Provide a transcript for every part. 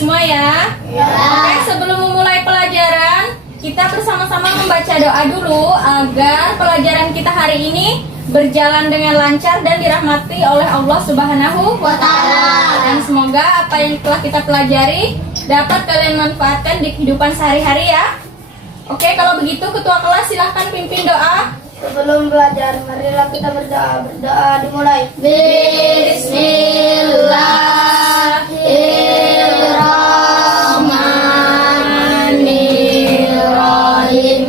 semua ya? Ya. Oke, sebelum memulai pelajaran, kita bersama-sama membaca doa dulu agar pelajaran kita hari ini berjalan dengan lancar dan dirahmati oleh Allah Subhanahu wa Ta'ala. Dan semoga apa yang telah kita pelajari dapat kalian manfaatkan di kehidupan sehari-hari ya. Oke, kalau begitu ketua kelas silahkan pimpin doa. Sebelum belajar, marilah kita berdoa. Berdoa dimulai. Bismillahirrahmanirrahim.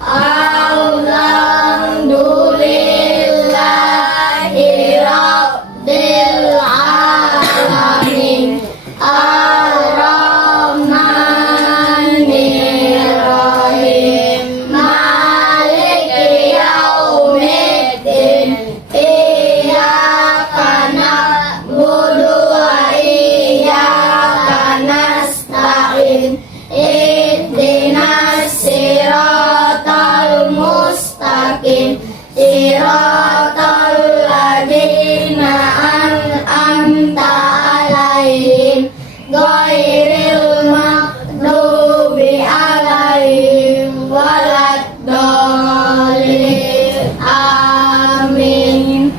Alhamdulillahi rabbil alamin. Ar-Rahmanirrahim. Maliki yaumiddin. Iyyaka na'budu wa iyyaka nasta'in. Ihdinas siratal mustaqim. Siratal ladzina an'amta 'alaihim ghairil maghdubi 'alaihim waladdallin. Amin.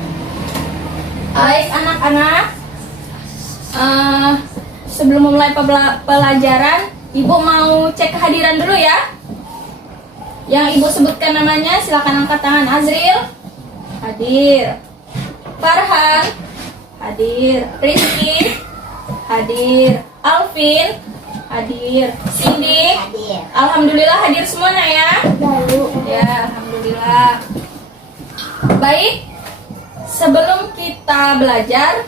Baik anak-anak, sebelum memulai pelajaran, Ibu mau cek kehadiran dulu ya. Yang Ibu sebutkan namanya silakan angkat tangan. Azril hadir, Farhan hadir, Rizky hadir, Alvin hadir, Cindy Hadir. alhamdulillah hadir semuanya ya. Ya, alhamdulillah. Baik, sebelum kita belajar,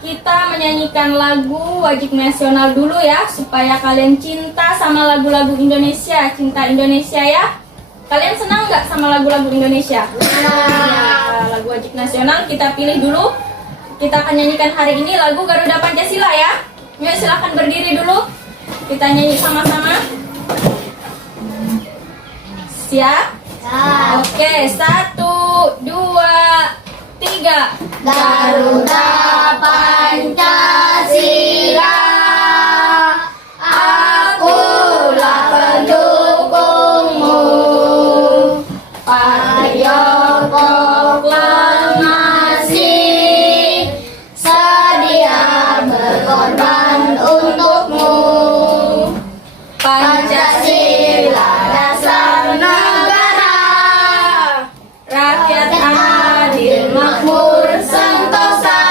kita menyanyikan lagu wajib nasional dulu ya, supaya kalian cinta sama lagu-lagu Indonesia, cinta Indonesia ya. Kalian senang nggak sama lagu-lagu Indonesia? Ya, lagu wajib nasional kita pilih dulu. Kita akan nyanyikan hari ini lagu Garuda Pancasila ya. Yuk silahkan berdiri dulu. Kita nyanyi sama-sama. Siap? Oke, 1, 2, 3. Garuda Pancasila, akulah pendukungmu. Ayo proklamasi, sedia berkorban untukmu. Pancasila dasar negara, rakyat adil makmur sentosa,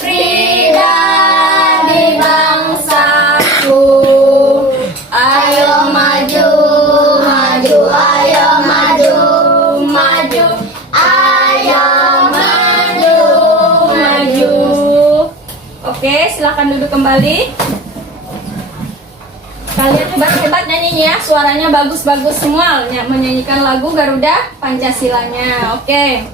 pribadi bangsaku. Ayo maju, maju, ayo maju, maju, ayo maju, maju. Oke, silakan duduk kembali. Kalian hebat-hebat nyanyinya, suaranya bagus-bagus semua menyanyikan lagu Garuda Pancasilanya. Oke.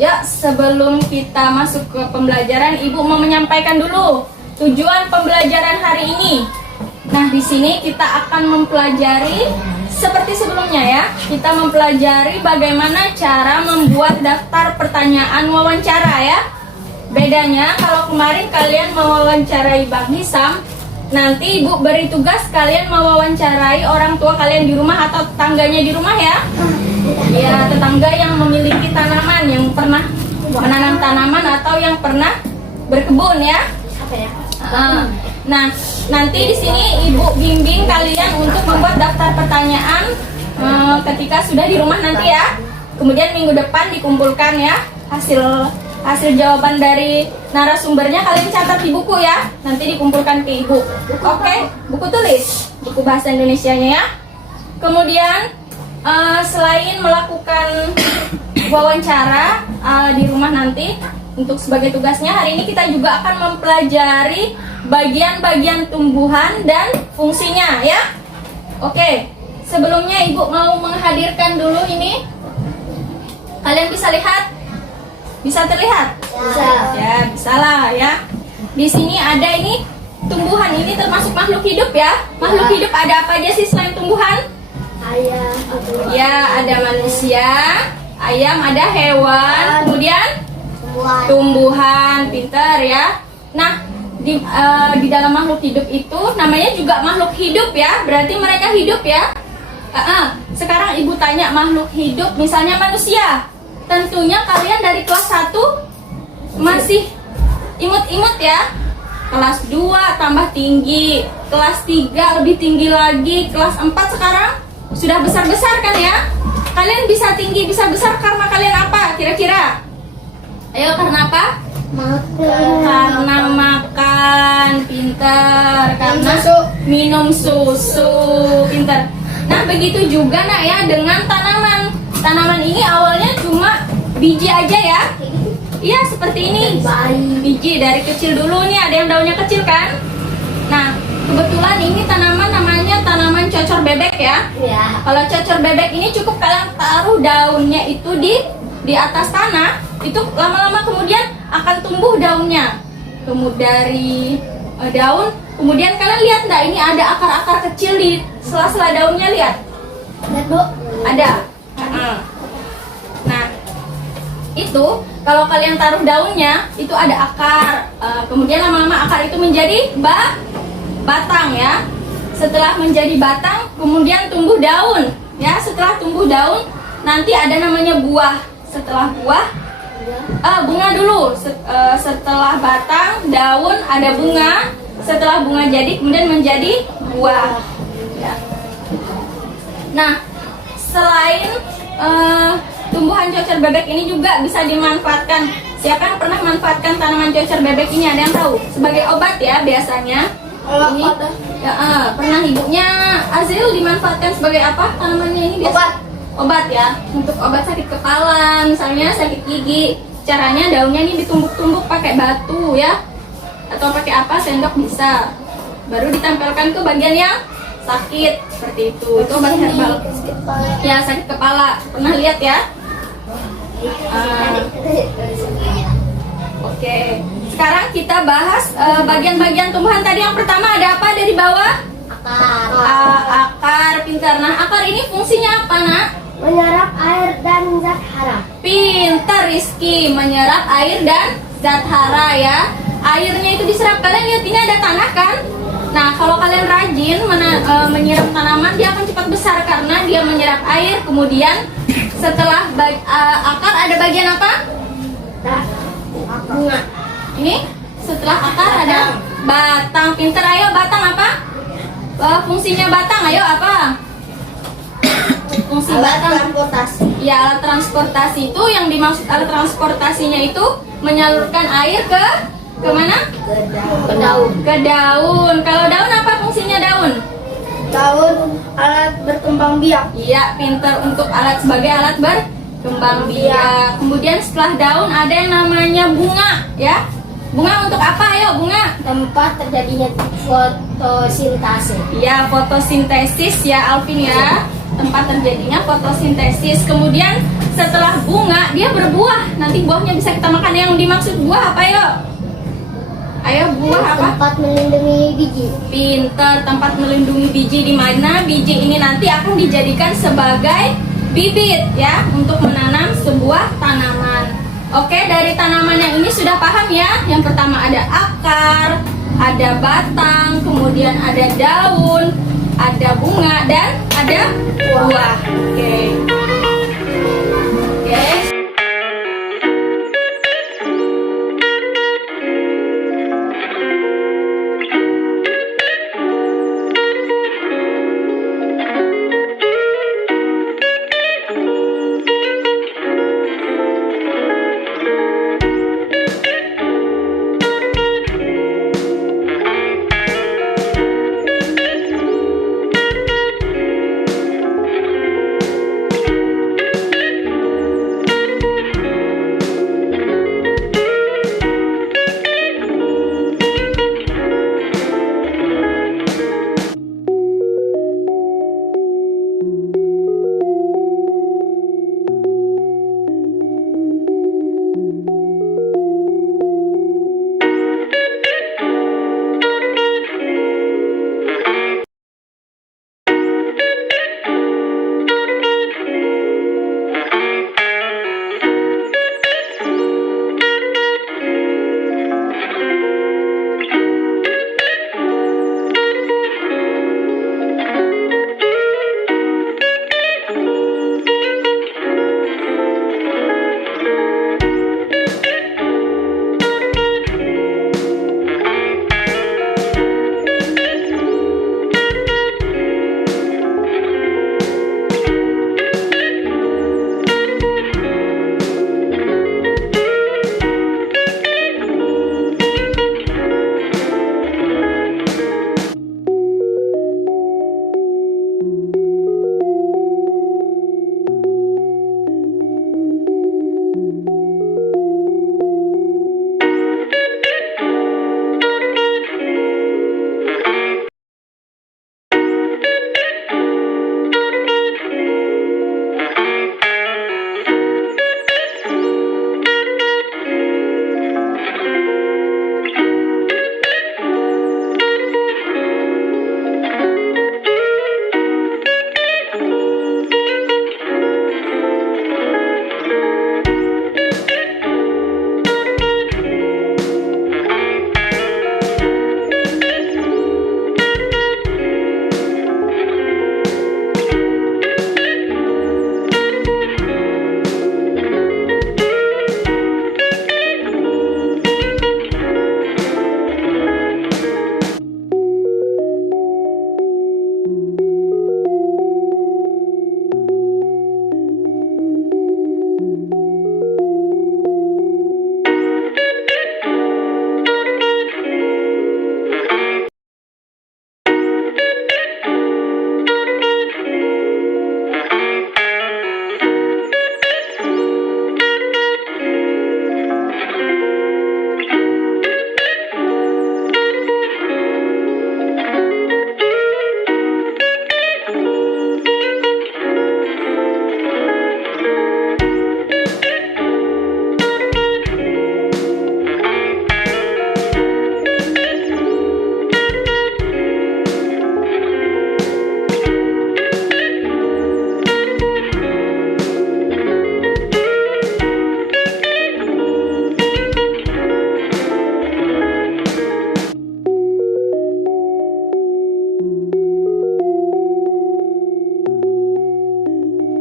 Ya, sebelum kita masuk ke pembelajaran, Ibu mau menyampaikan dulu tujuan pembelajaran hari ini. Nah, di sini kita akan mempelajari seperti sebelumnya ya. Kita mempelajari bagaimana cara membuat daftar pertanyaan wawancara ya. Bedanya kalau kemarin kalian mewawancarai Bang Hisam, nanti Ibu beri tugas kalian mewawancarai orang tua kalian di rumah atau tetangganya di rumah ya. Ya, tetangga yang memiliki tanaman, yang pernah menanam tanaman atau yang pernah berkebun ya. Nah, nanti di sini Ibu bimbing kalian untuk membuat daftar pertanyaan ketika sudah di rumah nanti ya. Kemudian minggu depan dikumpulkan ya hasil jawaban dari narasumbernya, kalian catat di buku ya. Nanti dikumpulkan ke Ibu. Oke, buku tulis, buku bahasa Indonesianya ya. Kemudian selain melakukan wawancara di rumah nanti, untuk sebagai tugasnya hari ini kita juga akan mempelajari bagian-bagian tumbuhan dan fungsinya ya. Oke, sebelumnya Ibu mau menghadirkan dulu ini. Kalian bisa lihat? Bisa terlihat? Bisa. Ya, bisalah ya. Di sini ada ini tumbuhan, ini termasuk makhluk hidup ya. Makhluk hidup ada apa aja sih selain tumbuhan? Ayam. Ya, ada manusia, ayam, ada hewan, kemudian tumbuhan. Pinter ya. Nah, di dalam makhluk hidup itu namanya juga makhluk hidup ya, berarti mereka hidup ya. Sekarang ibu tanya makhluk hidup, misalnya manusia, tentunya kalian dari kelas 1 masih imut-imut ya. Kelas 2 tambah tinggi, kelas 3 lebih tinggi lagi, kelas 4 sekarang sudah besar-besar kan ya. Kalian bisa tinggi, bisa besar karena kalian apa kira-kira? Ayo, karena apa? Karena makan, pintar. Karena minum susu, pintar. Nah, begitu juga nak ya dengan tanaman. Tanaman ini awalnya cuma biji aja ya. Iya, seperti ini. Biji dari kecil dulu nih, ada yang daunnya kecil kan? Nah, kebetulan ini tanaman namanya tanaman cocor bebek ya. Kalau cocor bebek ini cukup kalian taruh daunnya itu di atas tanah, itu lama-lama kemudian akan tumbuh daunnya. Kemudian dari daun, kemudian kalian lihat enggak, ini ada akar-akar kecil di sela-sela daunnya, lihat. Ada. Nah, itu kalau kalian taruh daunnya, itu ada akar. Kemudian lama-lama akar itu menjadi batang ya. Setelah menjadi batang, kemudian tumbuh daun ya. Setelah tumbuh daun, nanti ada namanya buah. Setelah buah, bunga dulu. Setelah batang, daun, ada bunga. Setelah bunga jadi, kemudian menjadi buah ya. Nah, selain tumbuhan cocor bebek ini juga bisa dimanfaatkan. Siapa yang pernah manfaatkan tanaman cocor bebek ini? Ada yang tahu? Sebagai obat ya biasanya. Ini pernah ibunya Azril dimanfaatkan sebagai apa tanamannya ini? Obat ya, untuk obat sakit kepala, misalnya sakit gigi. Caranya daunnya ini ditumbuk-tumbuk pakai batu ya, atau pakai apa, sendok bisa. Baru ditempelkan ke bagian yang sakit seperti itu. Itu obat herbal. Ya, sakit kepala. Pernah lihat ya? Oke. Sekarang kita bahas bagian-bagian tumbuhan tadi. Yang pertama ada apa dari bawah? Akar, pintar. Nah, akar ini fungsinya apa, nak? Menyerap air dan zat hara. Pintar Rizky, menyerap air dan zat hara ya. Airnya itu diserap, kalian lihat ini ada tanah kan? Nah, kalau kalian rajin menyiram tanaman, dia akan cepat besar karena dia menyerap air. Kemudian setelah akar ada bagian apa? Bunga. Ini setelah akar ada batang. Pintar, ayo batang apa? Fungsinya batang, ayo apa? Fungsi batang Transportasi. ya, alat transportasi. Itu yang dimaksud alat transportasinya itu menyalurkan air ke mana? Ke daun. Kalau daun apa fungsinya daun? Daun alat berkembang biak. Iya, pintar, untuk sebagai alat berkembang biak. Kemudian setelah daun ada yang namanya bunga ya. Bunga untuk apa? Ayo, bunga. Tempat terjadinya fotosintesis. Ya, fotosintesis ya Alvin ya. Tempat terjadinya fotosintesis. Kemudian setelah bunga dia berbuah. Nanti buahnya bisa kita makan. Yang dimaksud buah apa, yuk? Ayo, buah apa? Tempat melindungi biji. Pintar, tempat melindungi biji, di mana biji ini nanti akan dijadikan sebagai bibit ya untuk menanam sebuah tanaman. Oke, dari tanaman yang ini sudah paham ya. Yang pertama ada akar, ada batang, kemudian ada daun, ada bunga, dan ada buah. Oke.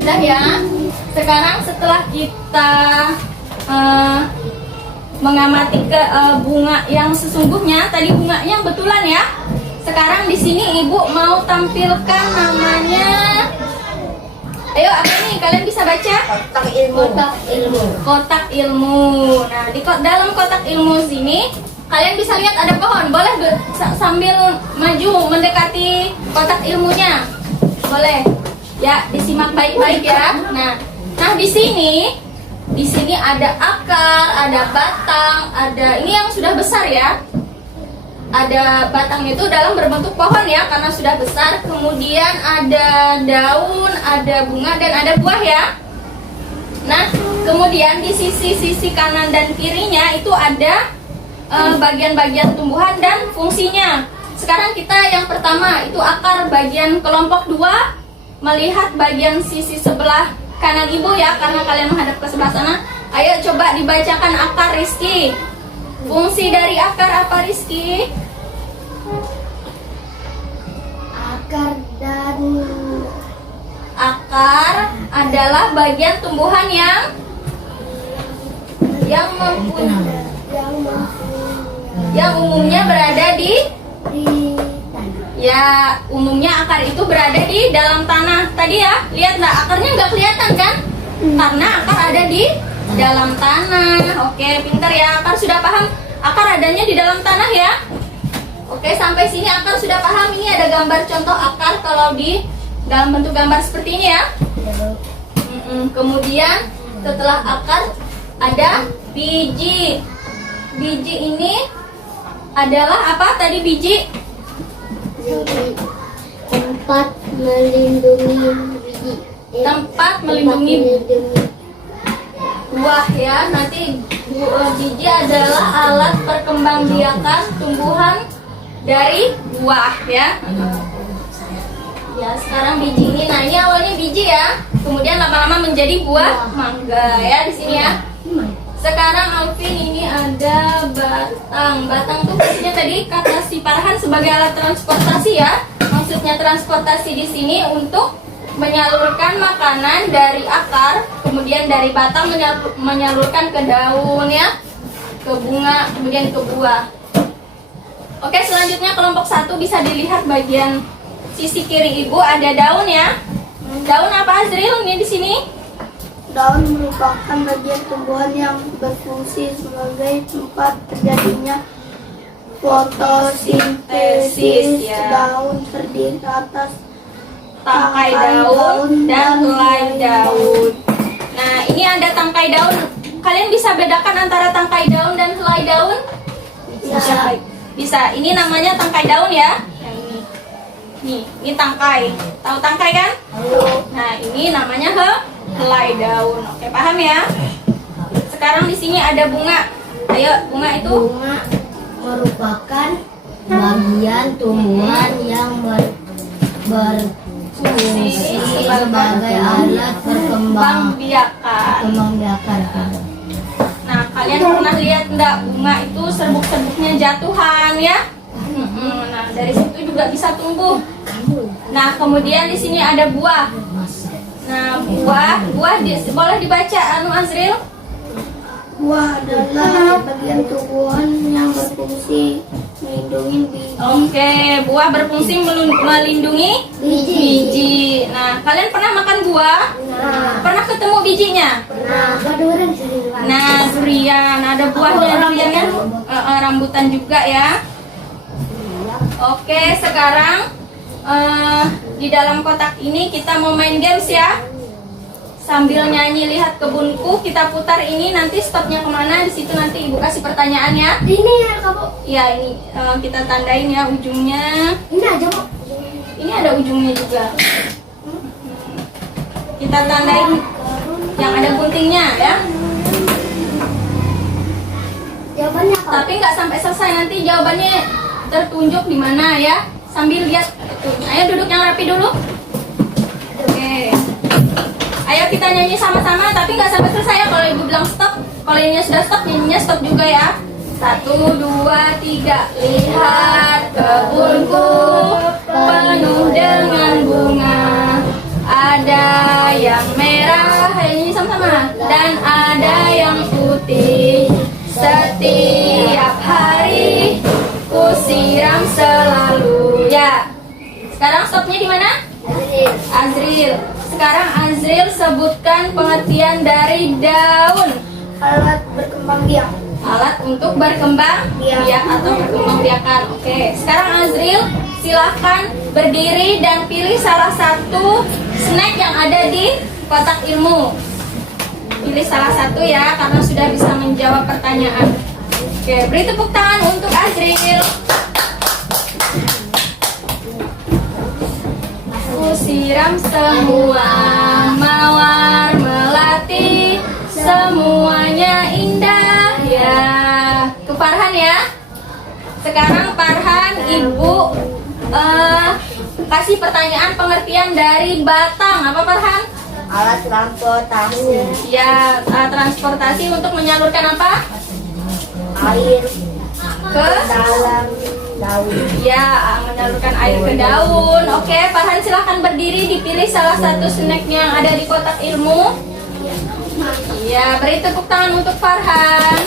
Udah ya. Sekarang setelah kita mengamati ke bunga yang sesungguhnya, tadi bunganya betulan ya. Sekarang di sini ibu mau tampilkan namanya. Ayo, apa nih? Kalian bisa baca? Kotak ilmu. Kotak ilmu. Kotak ilmu. Nah, di dalam kotak ilmu sini kalian bisa lihat ada pohon. Boleh sambil maju mendekati kotak ilmunya. Boleh. Ya, disimak baik-baik ya. Nah, di sini ada akar, ada batang, ada ini yang sudah besar ya. Ada batang itu dalam berbentuk pohon ya karena sudah besar. Kemudian ada daun, ada bunga dan ada buah ya. Nah, kemudian di sisi kanan dan kirinya itu ada bagian-bagian tumbuhan dan fungsinya. Sekarang kita yang pertama itu akar, bagian kelompok 2 melihat bagian sisi sebelah kanan ibu ya karena kalian menghadap ke sebelah sana. Ayo coba dibacakan akar, Rizky. Fungsi dari akar apa, Rizky? Akar adalah bagian tumbuhan yang umumnya berada di ya, umumnya akar itu berada di dalam tanah. Tadi ya, lihat nggak, akarnya nggak kelihatan kan? Karena akar ada di dalam tanah. Oke, pintar ya, akar sudah paham akar adanya di dalam tanah ya. Oke, sampai sini akar sudah paham. Ini ada gambar contoh akar kalau di dalam bentuk gambar seperti ini ya. Kemudian setelah akar ada biji. Biji ini adalah apa tadi biji? Tempat melindungi biji. Tempat melindungi buah ya. Nanti biji adalah alat perkembangbiakan tumbuhan dari buah ya. Ya, sekarang biji ini. Nah, ini awalnya biji ya. Kemudian lama-lama menjadi buah mangga ya di sini ya. Sekarang Alvin ini ada batang. Batang tuh fungsinya tadi kata si Farhan sebagai alat transportasi ya. Maksudnya transportasi di sini untuk menyalurkan makanan dari akar, kemudian dari batang menyalurkan ke daun ya, ke bunga, kemudian ke buah. Oke, selanjutnya kelompok 1 bisa dilihat bagian sisi kiri ibu ada daun ya. Daun apa, Azril? Ini di sini. Daun merupakan bagian tumbuhan yang berfungsi sebagai tempat terjadinya fotosintesis. Ya. Daun terdiri atas Tangkai daun dan helai daun. Nah, ini ada tangkai daun. Kalian bisa bedakan antara tangkai daun dan helai daun? Bisa. Bisa. Ini namanya tangkai daun ya. Yang ini. Nih, ini tangkai. Tahu tangkai kan? Nah, ini namanya helai daun. Oke, paham ya? Sekarang di sini ada bunga. Ayo, bunga itu Bunga merupakan bagian tumbuhan yang berfungsi sebagai alat perkembangbiakan. Nah, kalian pernah lihat enggak bunga itu serbuk-serbuknya jatuhan ya? Nah, dari situ juga bisa tumbuh. Nah, kemudian di sini ada buah. Nah, buah boleh dibaca Azril? Buah adalah bagian tumbuhan yang berfungsi melindungi biji. Oke, buah berfungsi melindungi biji. Nah, kalian pernah makan buah? Pernah ketemu bijinya? Nah, durian. Ada buahnya durian kan? Rambutan juga ya. Oke, sekarang di dalam kotak ini kita mau main games ya. Sambil nyanyi lihat kebunku, kita putar ini, nanti stopnya kemana, di situ nanti ibu kasih pertanyaan ya. Ini ya kamu. Ya, ini kita tandain ya ujungnya. Ini aja kok. Ini ada ujungnya juga. Kita tandain yang ada guntingnya ya. Jawabannya apa? Tapi nggak sampai selesai, nanti jawabannya tertunjuk di mana ya. Sambil lihat. Ayo duduk yang rapi dulu. Oke. Ayo kita nyanyi sama-sama, tapi nggak sampai selesai ya. Kalau ibu bilang stop, kalau ini sudah stop, nyanyinya stop juga ya. 1, 2, 3. Lihat kebunku penuh dengan bunga, ada yang yang merah, ini sama-sama. Dan ada yang putih. Setiap hari ku siram selalu. Ya. Sekarang stopnya di mana? Azril. Sekarang Azril sebutkan pengertian dari daun. Alat berkembang biak. Alat untuk berkembang biak atau berkembang biakan. Oke, sekarang Azril silahkan berdiri dan pilih salah satu snack yang ada di kotak ilmu. Pilih salah satu ya, karena sudah bisa menjawab pertanyaan. Oke, beri tepuk tangan untuk Azril. Ku siram semua mawar melati, semuanya indah ya. Ke Farhan ya. Sekarang Farhan, Ibu kasih pertanyaan pengertian dari batang. Apa Farhan? Alat transportasi. Ya, transportasi untuk menyalurkan apa? Air Ke dalam daun. ya, menyalurkan air ke daun. Oke, Farhan silahkan berdiri, dipilih salah satu snacknya yang ada di kotak ilmu. Ya, beri tepuk tangan untuk Farhan.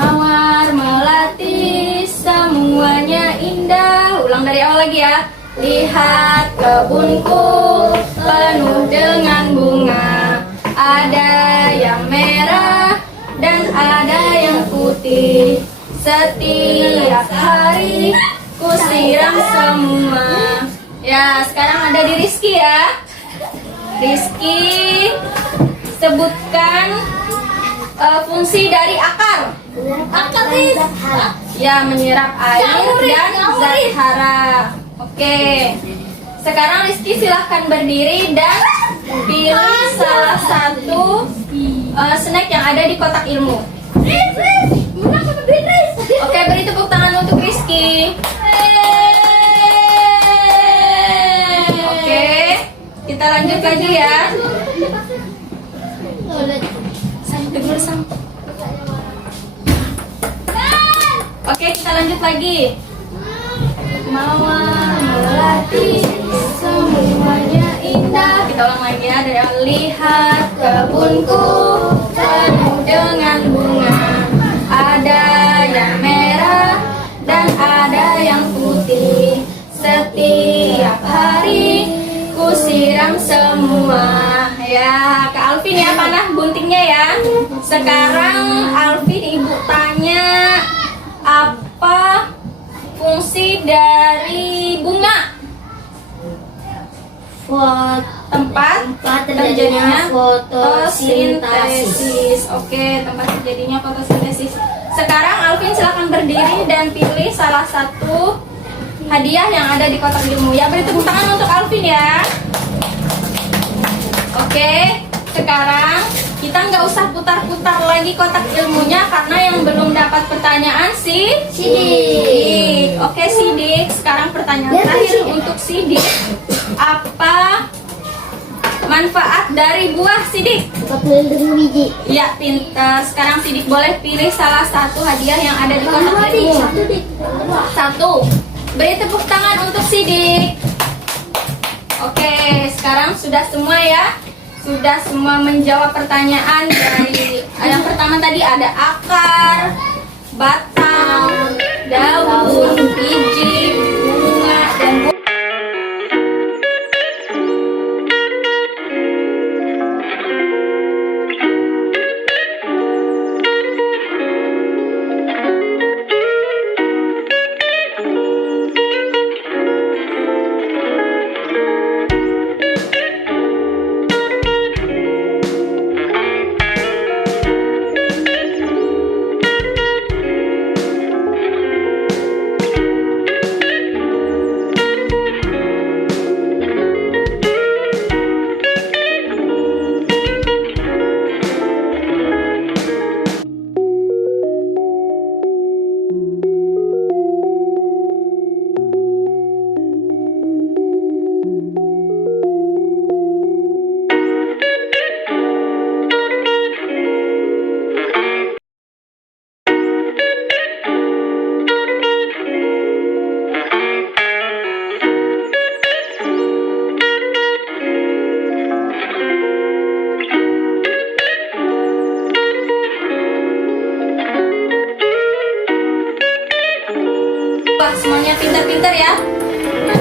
Mawar melati, semuanya indah. Ulang dari awal lagi ya. Lihat kebunku penuh dengan bunga. Ada yang merah dan ada yang putih. Setiap hari ku siram semua. Ya, sekarang ada di Rizky ya. Rizky, sebutkan fungsi dari akar. Akar Ya, menyerap air dan zat hara. Oke. Sekarang Rizky silahkan berdiri dan pilih salah satu snack yang ada di kotak ilmu. Oke, beri tepuk tangan untuk Rizky. Oke, kita lanjut lagi ya. Dengar sang. Oke, kita lanjut lagi. Mawar melati, semuanya indah. Kita ulang lagi ya. Dari awal. Lihat kebunku penuh dengan bunga. Ada yang merah dan ada yang putih. Setiap hari ku siram semua. Ya, Kak Alvin ya, panah buntingnya ya. Sekarang Alvin, Ibu tanya, apa fungsi dari bunga? Tempat terjadinya fotosintesis. Oke, tempat terjadinya fotosintesis. Sekarang Alvin silahkan berdiri dan pilih salah satu hadiah yang ada di kotak ilmu. Ya, beri tepuk tangan untuk Alvin ya. Oke, sekarang kita nggak usah putar-putar lagi kotak ilmunya karena yang belum dapat pertanyaan Sidik. Oke Sidik, sekarang pertanyaan terakhir untuk Sidik. Apa manfaat dari buah Sidik? Pelindung biji. Ya, pintar. Sekarang Sidik boleh pilih salah satu hadiah yang ada di kotak ilmu. Satu. Beri tepuk tangan untuk Sidik. Oke, sekarang sudah semua ya. Sudah semua menjawab pertanyaan dari yang pertama tadi ada akar, batang, daun, biji, bunga, dan buah. pintar ya.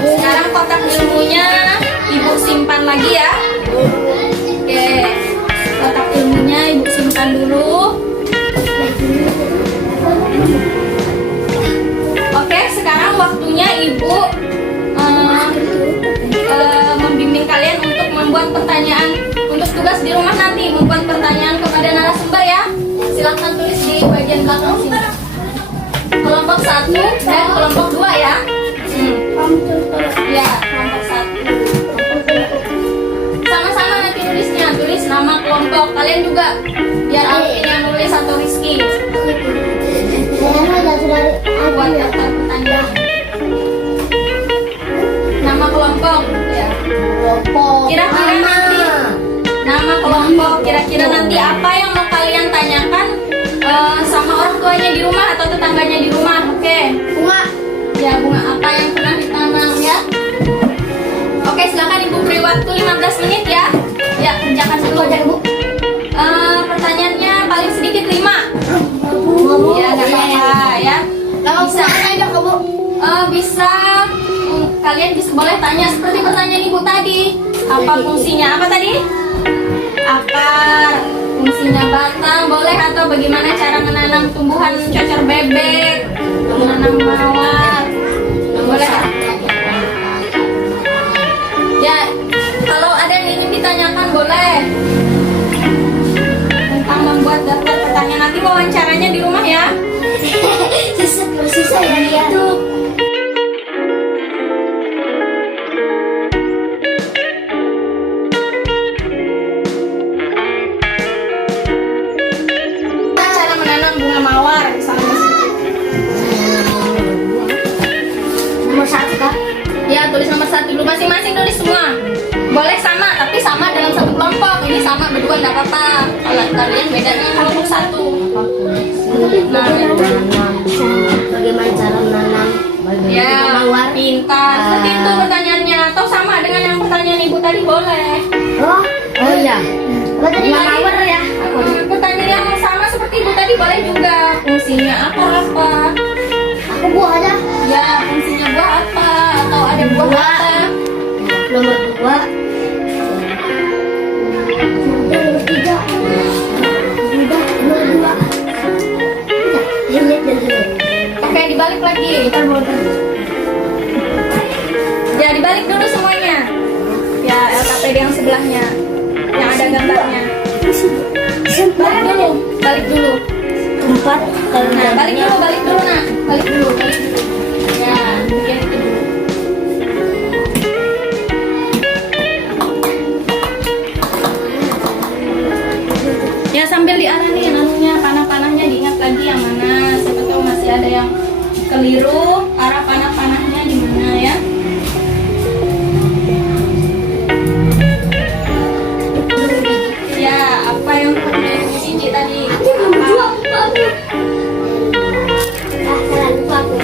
Sekarang kotak ilmunya ibu simpan lagi ya. Oke, kotak ilmunya ibu simpan dulu. Oke, sekarang waktunya ibu membimbing kalian untuk membuat pertanyaan untuk tugas di rumah nanti, membuat pertanyaan kepada narasumber ya. Silakan tulis di bagian belakang sini. Kelompok 1 dan kelompok 2 ya. Ya, kelompok 1. Sama-sama nanti nulisnya, tulis nama kelompok. Kalian juga biar Alvin yang nulis atau Rizky. Buat daftar pertanyaan. Nama kelompok ya. Kira-kira nanti nama kelompok, kira-kira nanti apa yang mau kalian tanyakan sama orang tuanya di rumah atau tetangganya di rumah. Oke. Bunga. Ya, bunga apa yang pernah ditanam ya. Oke, silakan ibu beri waktu 15 menit ya. Ya, kerjakan dulu aja ibu. Pertanyaannya paling sedikit 5. Ya, gak apa-apa ya. Bisa bisa kalian bisa boleh tanya seperti pertanyaan ibu tadi. Apa fungsinya? Apa tadi? Akar. Fungsinya batang boleh, atau bagaimana cara menanam tumbuhan cocor bebek, menanam mawar. Boleh. Ya, kalau ada yang ingin ditanyakan boleh. Tentang membuat daftar pertanyaan, nanti wawancaranya di rumah ya. Susah ya itu. Cara menanam bunga mawar misalnya. Nomor 1 kak. Ya, tulis nomor 1 dulu, masing-masing tulis semua. Boleh sama, tapi sama dalam satu kelompok. Ini sama berdua nggak apa-apa. Kalau kalian beda dengan kelompok 1. Nah, Bagaimana cara menanam ya, mawar? pintar. Seperti itu pertanyaannya. Atau sama dengan yang pertanyaan ibu tadi boleh. Oh iya. Apa tadi? Mawar ya. Pertanyaan yang sama seperti ibu tadi boleh juga. Fungsinya apa? Aku buah aja. Ya, fungsinya buah apa? Atau ada buah apa? Nomor 2. Nomor 3. Nomor 2. Oke, dibalik lagi. Ya, dibalik dulu semuanya. Ya, LKPD yang sebelahnya, yang ada gambarnya. Balik dulu. 4. Nah, balik dulu, nak. Balik dulu. Ya, bagian itu dulu. Ya, sambil diarahin anunya, panah-panahnya diingat lagi yang mana. Siapa tahu masih ada yang keliru, arah panah-panahnya di mana ya. Ya, apa yang punya biji tadi? Apa? Ya, baca.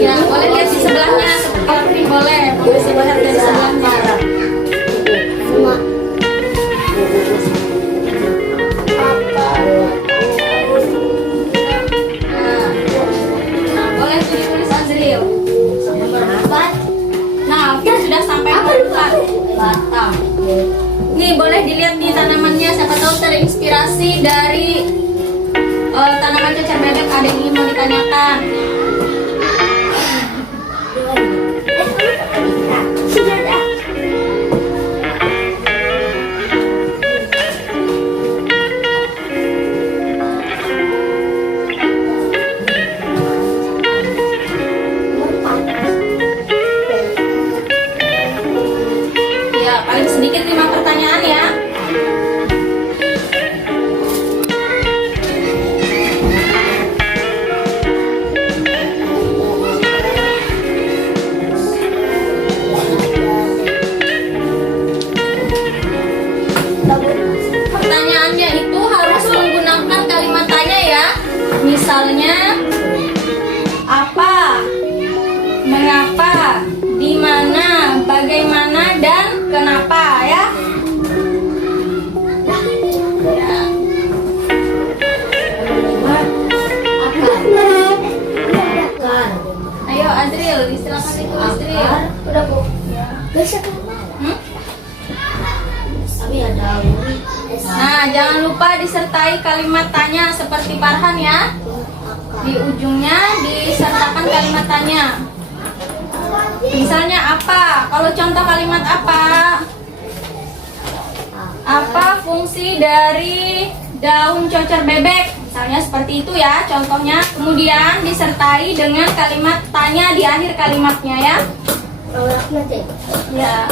Ya, boleh lihat di sebelahnya seperti Alvin, boleh. Boleh lihat dari sebelahnya. Nah, boleh tuh ditulis Azril. Nah, Alvin sudah sampai nomor 4. Batang. Nih, boleh dilihat nih tanamannya. Siapa tahu terinspirasi dari tanaman cocor bebek. Ada yang ingin mau ditanyakan? Ya, paling sedikit 5 pertanyaan ya. Misalnya apa, mengapa, di mana, bagaimana, dan kenapa ya. Ayo Azril, silakan itu Azril. Udah bu. Ya. Bisa kan? Tapi ada. Nah, jangan lupa disertai kalimat tanya seperti Farhan ya. Di ujungnya disertakan kalimat tanya. Misalnya apa? Kalau contoh kalimat apa? Apa fungsi dari daun cocor bebek? Misalnya seperti itu ya contohnya. Kemudian disertai dengan kalimat tanya di akhir kalimatnya ya. Ya.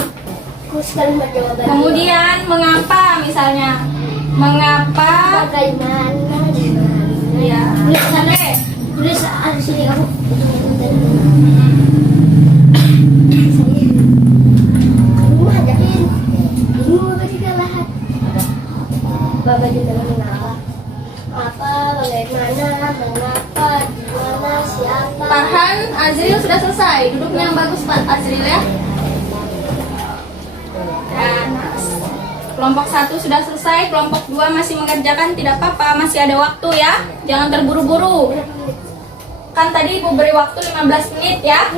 Kalimat jawaban. Kemudian mengapa misalnya? Mengapa? Bagaimana? Ya. Oke. Tulis di sini kamu. Bapak juga mengenal apa, bagaimana, mengapa, di mana, siapa. Farhan, Azril sudah selesai. Duduknya yang bagus Pak Azril ya. Dan kelompok 1 sudah selesai, kelompok 2 masih mengerjakan, tidak apa-apa, masih ada waktu ya. Jangan terburu-buru. Kan tadi Ibu beri waktu 15 menit ya.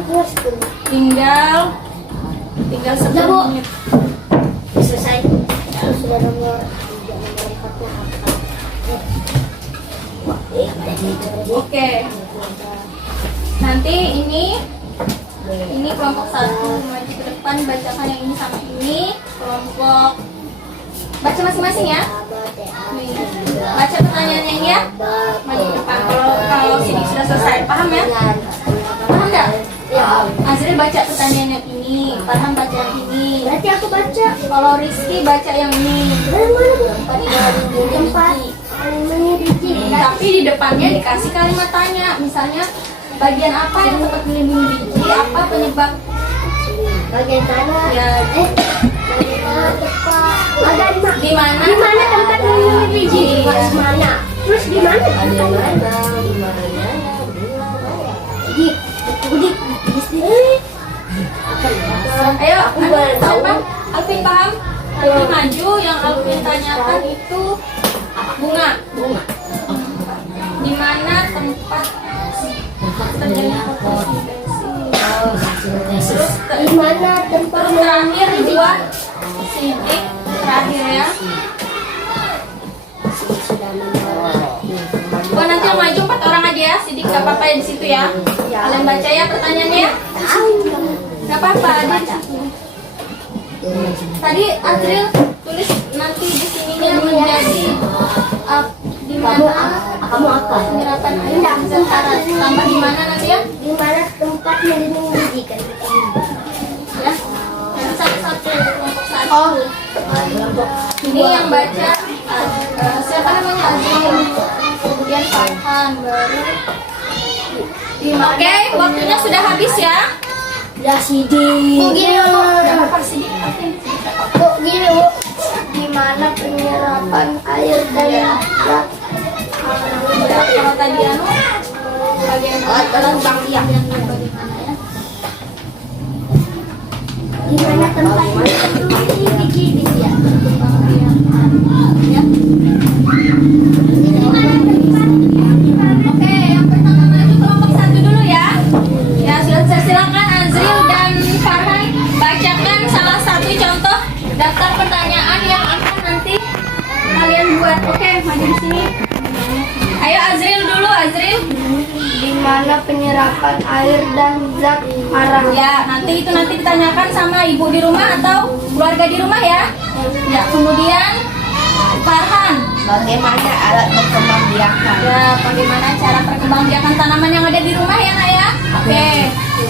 Tinggal 10 menit. Selesai. Sudah nomor. Oke. Nanti ini kelompok 1 maju ke depan, bacakan yang ini sama ini. Kelompok baca masing-masing ya. Nih, baca pertanyaannya ini ya. Maju ke depan. Kalau sini sudah selesai, paham ya? Paham nggak? Ya. Azril baca pertanyaan yang ini, Farhan baca yang ini. Berarti aku baca. Kalau Rizky baca yang ini. Tempat. Tapi di depannya dikasih kalimat tanya. Misalnya bagian apa yang tempat melindungi biji? Apa penyebab? Bagian tanah. Ya. Di mana? Di mana tempat melindungi biji? Iya. Di mana? Terus di mana? Di sini. Ayo, Aku boleh tahu. siapa? Alvin paham? Alvin maju. Yang Alvin tanyakan itu bunga. Di mana tempat terjadinya fotosintesis? Terus Di mana tempat terakhir dua sidik terakhir ya. Gua nanti yang maju 4 orang aja ya, sidik gak apa-apa ya di situ ya. Kalian baca ya pertanyaannya ya. Gak apa-apa ada di situ. Tadi Azril tulis nanti di sininya menjadi di mana kamu apa? penyerapan air sementara tambah di mana nanti ya? Di mana tempat melindungi biji kan? Ya. Yang satu-satu kelompok 1. Oh. Ini yang baca siapa namanya Azril, kemudian Farhan, baru. Oke, waktunya sudah habis ya. Ya Sidik. Oh gini loh, udah apa Sidik? Kok gini bu? Di mana penyerapan air dan zat? Kalau tadi anu bagian lubang ya. Di mana tempat melindungi biji ya? Ya. Oke, yang pertama maju kelompok 1 dulu ya. Ya sudah, saya silakan Azril dan Farhan bacakan salah satu contoh daftar pertanyaan yang akan nanti kalian buat. Oke, maju di sini. Ayo Azril dulu, Azril. Di mana penyerapan air dan zat arang? Ya, nanti ditanyakan sama ibu di rumah atau keluarga di rumah ya. Ya, kemudian Farhan. Bagaimana alat berkembangbiakan? Ya, bagaimana cara perkembangbiakan tanaman yang ada di rumah ya, Nak ya? Oke.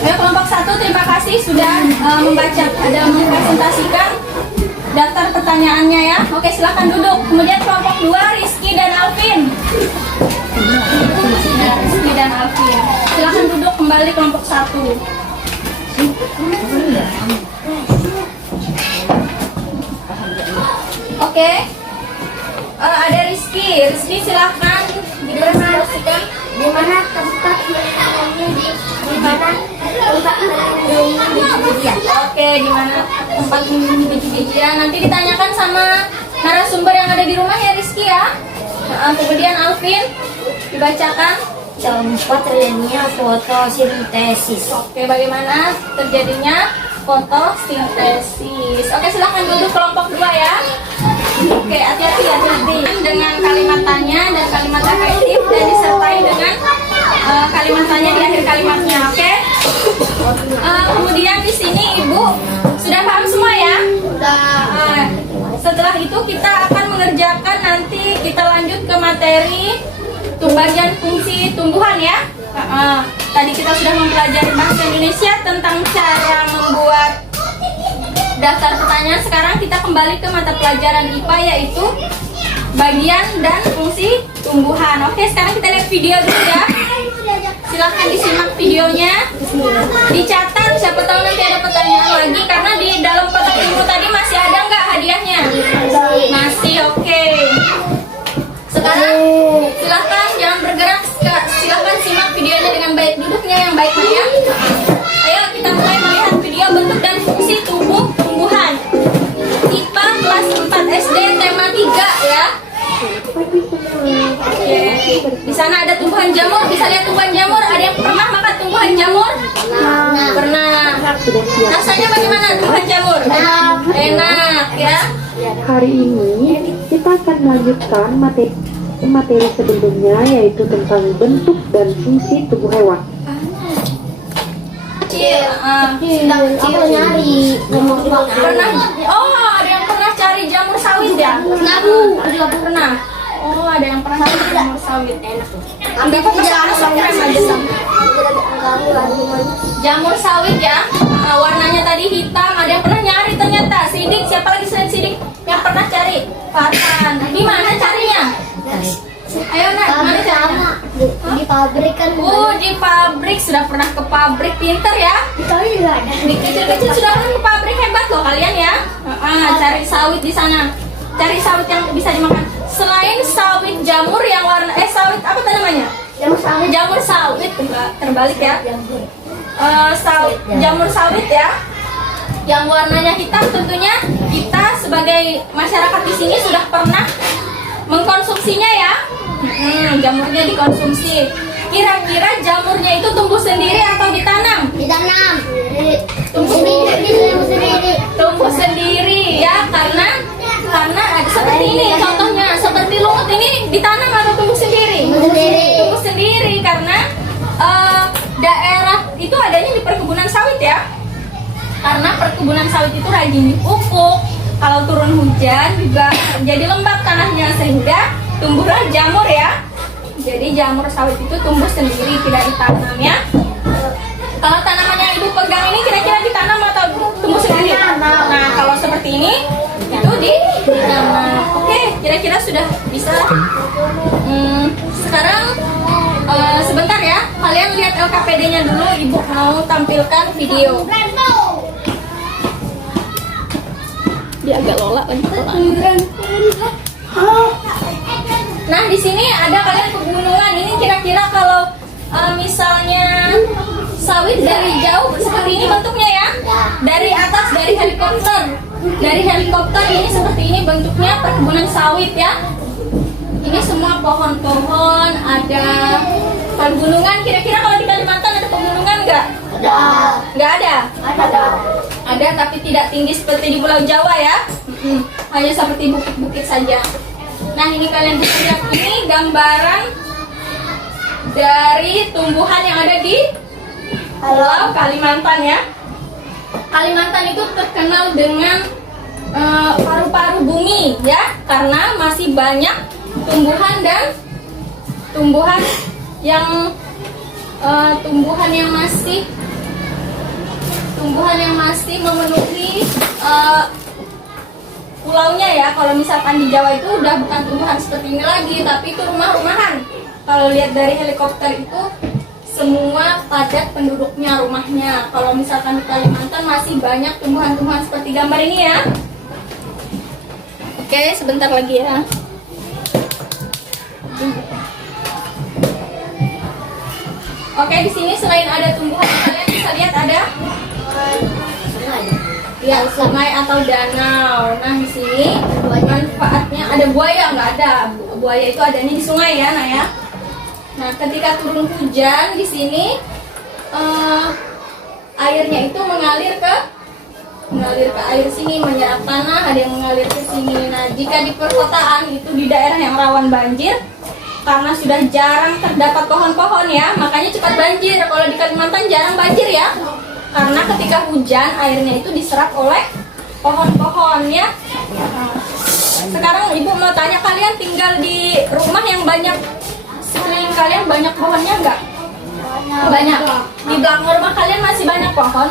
Ayo kelompok 1 terima kasih sudah membaca, ada mempresentasikan daftar pertanyaannya ya. Oke, silakan duduk. Kemudian kelompok 2 Rizky dan Alvin. Ya, Rizky dan Alvin. Silakan duduk kembali kelompok 1. Oke. Ada Rizky. Rizky silakan dipresentasikan. Di mana tempat menanamnya di mana tempat menanamnya biji-bijian? Oke, di mana tempat menanam biji-bijian? Nanti ditanyakan sama narasumber yang ada di rumah ya Rizky ya. Kemudian Alvin dibacakan. Tempat terjadinya fotosintesis. Oke, bagaimana terjadinya fotosintesis? Oke, silahkan duduk kelompok 2 ya. Oke, hati-hati ya, dengan kalimat tanya dan kalimat efektif dan disertai dengan kalimat tanya di akhir kalimatnya. Oke. Kemudian di sini Ibu sudah paham semua ya? Setelah itu kita akan mengerjakan, nanti kita lanjut ke materi bagian fungsi tumbuhan ya. Tadi kita sudah mempelajari bahasa Indonesia tentang cara membuat daftar pertanyaan. Sekarang kita kembali ke mata pelajaran IPA, yaitu bagian dan fungsi tumbuhan. Oke, sekarang kita lihat video dulu ya. Silahkan disimak videonya, dicatat, siapa tahu nanti ada pertanyaan lagi, karena di dalam kotak info tadi masih ada nggak hadiahnya? Masih. Oke. Sekarang silahkan jangan bergerak, silahkan simak videonya dengan baik, duduknya yang baik ya. Ayo kita mulai melihat video bentuk dan fungsi tumbuhan. IPA kelas 4 SD tema 3 ya. Oke. Di sana ada tumbuhan jamur, bisa lihat tumbuhan jamur. Ada yang pernah makan tumbuhan jamur? Pernah. Rasanya bagaimana tumbuhan jamur? Enak ya. Hari ini kita akan melanjutkan materi sebelumnya, yaitu tentang bentuk dan fungsi tubuh hewan. Aku nyari Pernah? Oh, ada yang pernah cari jamur sawit ya? Pernah. Oh, ada yang pernah cari jamur sawit. Enak tuh. Ambil jamur sawit ya. Warnanya tadi hitam. Ada yang pernah nyari ternyata. Sidik, siapa lagi selain Sidik yang pernah cari? Farhan. Di mana carinya? Ayo nak, mana caranya? di pabrik kan. Di pabrik, sudah pernah ke pabrik, pinter ya. Di kecil-kecil sudah pernah ke pabrik, hebat loh kalian ya. Cari sawit di sana, cari sawit yang bisa dimakan. Selain sawit jamur yang warna sawit apa tuh namanya? Jamur sawit, terbalik ya. Jamur sawit ya, yang warnanya hitam, tentunya kita sebagai masyarakat di sini sudah pernah mengkonsumsinya ya. Jamurnya dikonsumsi. Kira-kira jamurnya itu tumbuh sendiri atau ditanam? Ditanam. Tumbuh sendiri ya, karena ada seperti ini contohnya, seperti lumut ini ditanam atau tumbuh sendiri? Tumbuh sendiri karena daerah itu adanya di perkebunan sawit ya. Karena perkebunan sawit itu rajin dipupuk. Kalau turun hujan juga jadi lembab tanahnya, sehingga tumbuhlah jamur ya. Jadi jamur sawit itu tumbuh sendiri, tidak ditanam ya. Kalau tanaman yang ibu pegang ini kira-kira ditanam atau tumbuh sendiri? Nah, kalau seperti ini itu ditanam. Oke, kira-kira sudah bisa. Sekarang sebentar ya, kalian lihat LKPD-nya dulu. Ibu mau tampilkan video. Dia agak lola lagi. Nah, di sini ada kalian pegunungan. Ini kira-kira kalau misalnya sawit dari jauh seperti ini bentuknya ya. Dari atas, dari helikopter. Dari helikopter ini seperti ini bentuknya perkebunan sawit ya. Ini semua pohon-pohon, ada pegunungan. Kira-kira kalau di Kalimantan ada pegunungan nggak? Nggak ada. Ada, tapi tidak tinggi seperti di Pulau Jawa ya. Hanya seperti bukit-bukit saja. Nah, ini kalian bisa lihat, ini gambaran dari tumbuhan yang ada di Pulau Kalimantan ya. Kalimantan itu terkenal dengan paru-paru bumi ya, karena masih banyak tumbuhan dan tumbuhan yang masih memenuhi pulaunya ya. Kalau misalkan di Jawa itu udah bukan tumbuhan seperti ini lagi, tapi itu rumah-rumahan. Kalau lihat dari helikopter itu semua padat penduduknya, rumahnya. Kalau misalkan di Kalimantan masih banyak tumbuhan-tumbuhan seperti gambar ini ya. Oke, sebentar lagi ya. Oke, di sini selain ada tumbuhan, kalian bisa lihat ada ya sungai atau danau. Nah, di sini manfaatnya ada buaya nggak ada? Buaya itu adanya di sungai ya, Nah ya. Nah, ketika turun hujan di sini airnya itu mengalir ke air sini, menyerap tanah, ada yang mengalir ke sini. Nah, jika di perkotaan itu di daerah yang rawan banjir, karena sudah jarang terdapat pohon-pohon ya, makanya cepat banjir. Kalau di Kalimantan jarang banjir ya, karena ketika hujan airnya itu diserap oleh pohon-pohon ya. Nah, sekarang ibu mau tanya, kalian tinggal di rumah yang banyak, sekeliling kalian banyak pohonnya enggak? Banyak. Di belakang rumah kalian masih banyak pohon?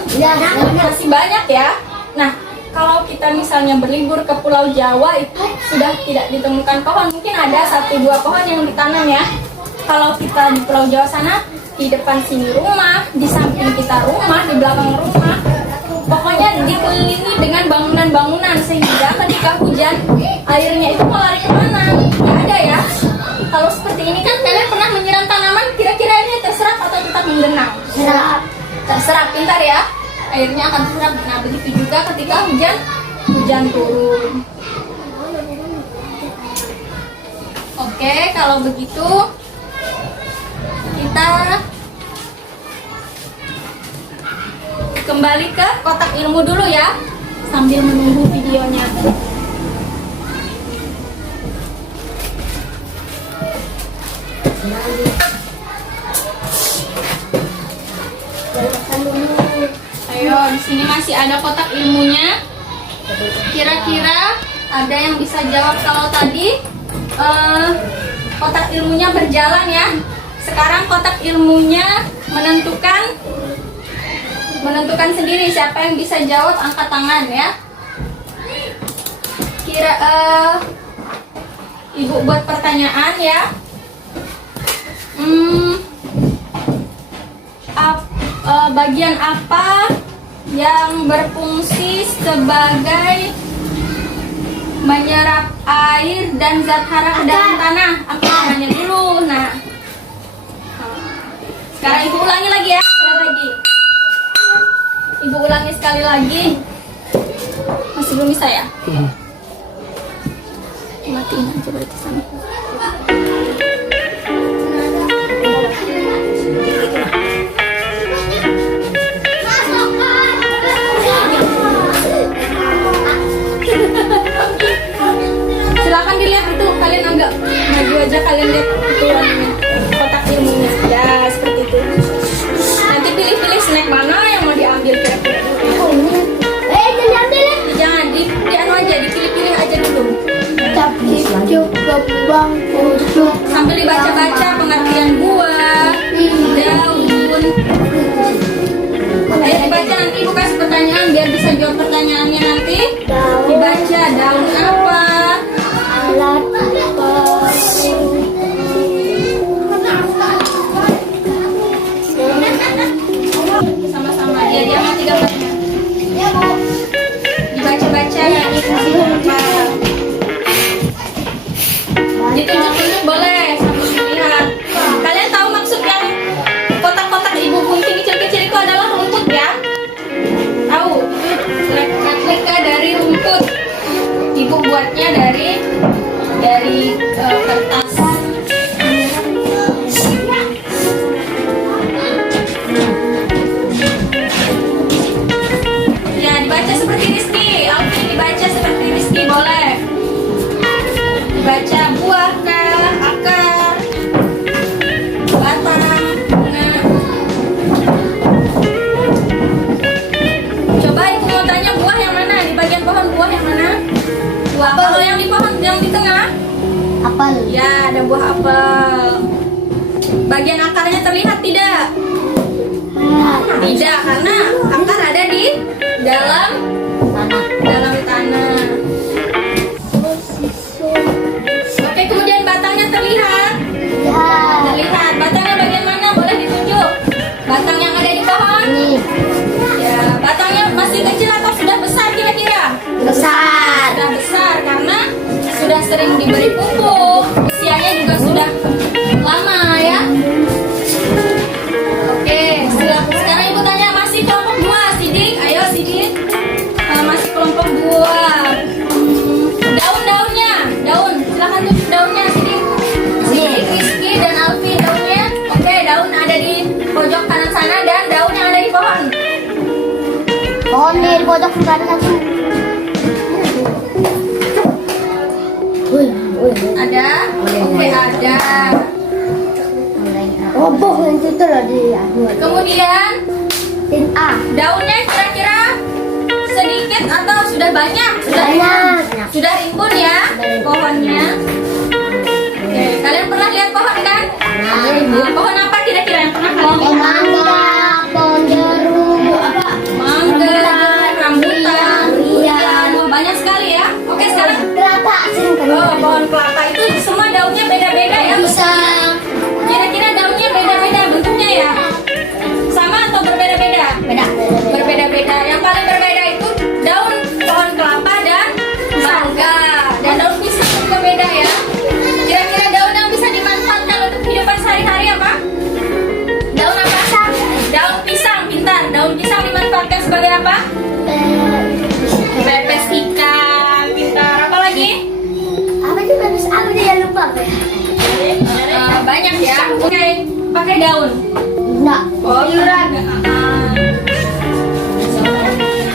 Masih banyak ya. Nah, kalau kita misalnya berlibur ke Pulau Jawa itu sudah tidak ditemukan pohon, mungkin ada 1-2 pohon yang ditanam ya. Kalau kita di Pulau Jawa sana, di depan sini rumah, di samping kita rumah, di belakang rumah, pokoknya dikelilingi dengan bangunan-bangunan, sehingga ketika hujan airnya itu mau lari kemana? Nggak ada ya. Kalau seperti ini kan kalian pernah menyiram tanaman, kira-kira airnya terserap atau tetap menggenang? Terserap, pintar ya. Airnya akan terserap. Nah, begitu juga ketika hujan turun. Oke, kalau begitu kita kembali ke kotak ilmu dulu ya, sambil menunggu videonya. Ayo, di sini masih ada kotak ilmunya. Kira-kira ada yang bisa jawab kalau tadi kotak ilmunya berjalan ya. Sekarang kotak ilmunya menentukan sendiri siapa yang bisa jawab, angkat tangan ya. Ibu buat pertanyaan ya. Bagian apa yang berfungsi sebagai menyerap air dan zat hara ke dalam tanah? Angkat tangannya dulu. Nah, sekarang ibu ulangi lagi ya. Ibu ulangi sekali lagi. Masih belum bisa ya? Matiin aja berarti sana. Silakan dilihat itu, kalian agak maju aja, kalian lihat itu kotak ilmunya. Ya, seperti itu. Nanti pilih-pilih snack mana yang mau diambil kira-kira. Jangan di anu aja, dipilih-pilih aja dulu. Sambil dibaca-baca pengertian buah, daun. Ayo dibaca, nanti ibu kasih pertanyaan biar bisa jawab pertanyaannya nanti. Dibaca daun apa? Alat Sama-sama ya, dia mati gambarnya. Dibaca-baca ya, ditunjuk-tunjuk boleh sambil dilihat. Kalian tahu maksud yang kotak-kotak ibu gunting kecil-kecil itu adalah rumput ya? Tahu? Replika dari rumput. Ibu buatnya dari kertas. Ya, dibaca seperti Rizky. Alvin dibaca seperti Rizky boleh. Dibaca buah kah, akar, batang, bunga. Coba ibu mau tanya buah yang mana? Di bagian pohon buah yang mana? Buah. Kalau yang di pohon yang di tengah? apel. Ya, ada buah apel. Bagian akarnya terlihat tidak? Tidak, karena akar ada di dalam tanah. Oke, kemudian batangnya terlihat? Ya. Terlihat. Batangnya bagian mana? Boleh ditunjuk. Batang yang ada di pohon? Ya, batangnya masih kecil atau sudah besar kira-kira? Besar. Sudah besar karena sudah sering diberi pupuk. Usianya juga sudah lama ya. nih di pojok sebelah satu. Ada? Oke, ada. Roboh yang itu loh di Kemudian tim A. daunnya kira-kira sedikit atau sudah banyak? Banyak. Sudah rimbun ya pohonnya. Oke, kalian pernah lihat pohon kan? Pohon apa kira-kira yang pernah kalian lihat? Mangga, pohon jeruk, Mangga, rambutan, durian, banyak sekali ya. Oke, sekarang kelapa sering kan? pohon kelapa itu semua daunnya beda-beda ya. Pisang. Kira-kira daunnya beda-beda bentuknya ya? Sama atau berbeda-beda? Beda. Berbeda-beda. Yang paling berbeda itu daun pohon kelapa dan mangga. Dan daun pisang juga beda ya. Kira-kira daun yang bisa dimanfaatkan untuk kehidupan sehari-hari apa? Daun apa? Daun pisang, pintar. Daun pisang dimanfaatkan sebagai apa? Pepes ikan, pintar. Apa lagi? Apa sih bagus? Aku dia lupa apa ya? Banyak ya. Oke, pakai daun. Enggak. Sayuran.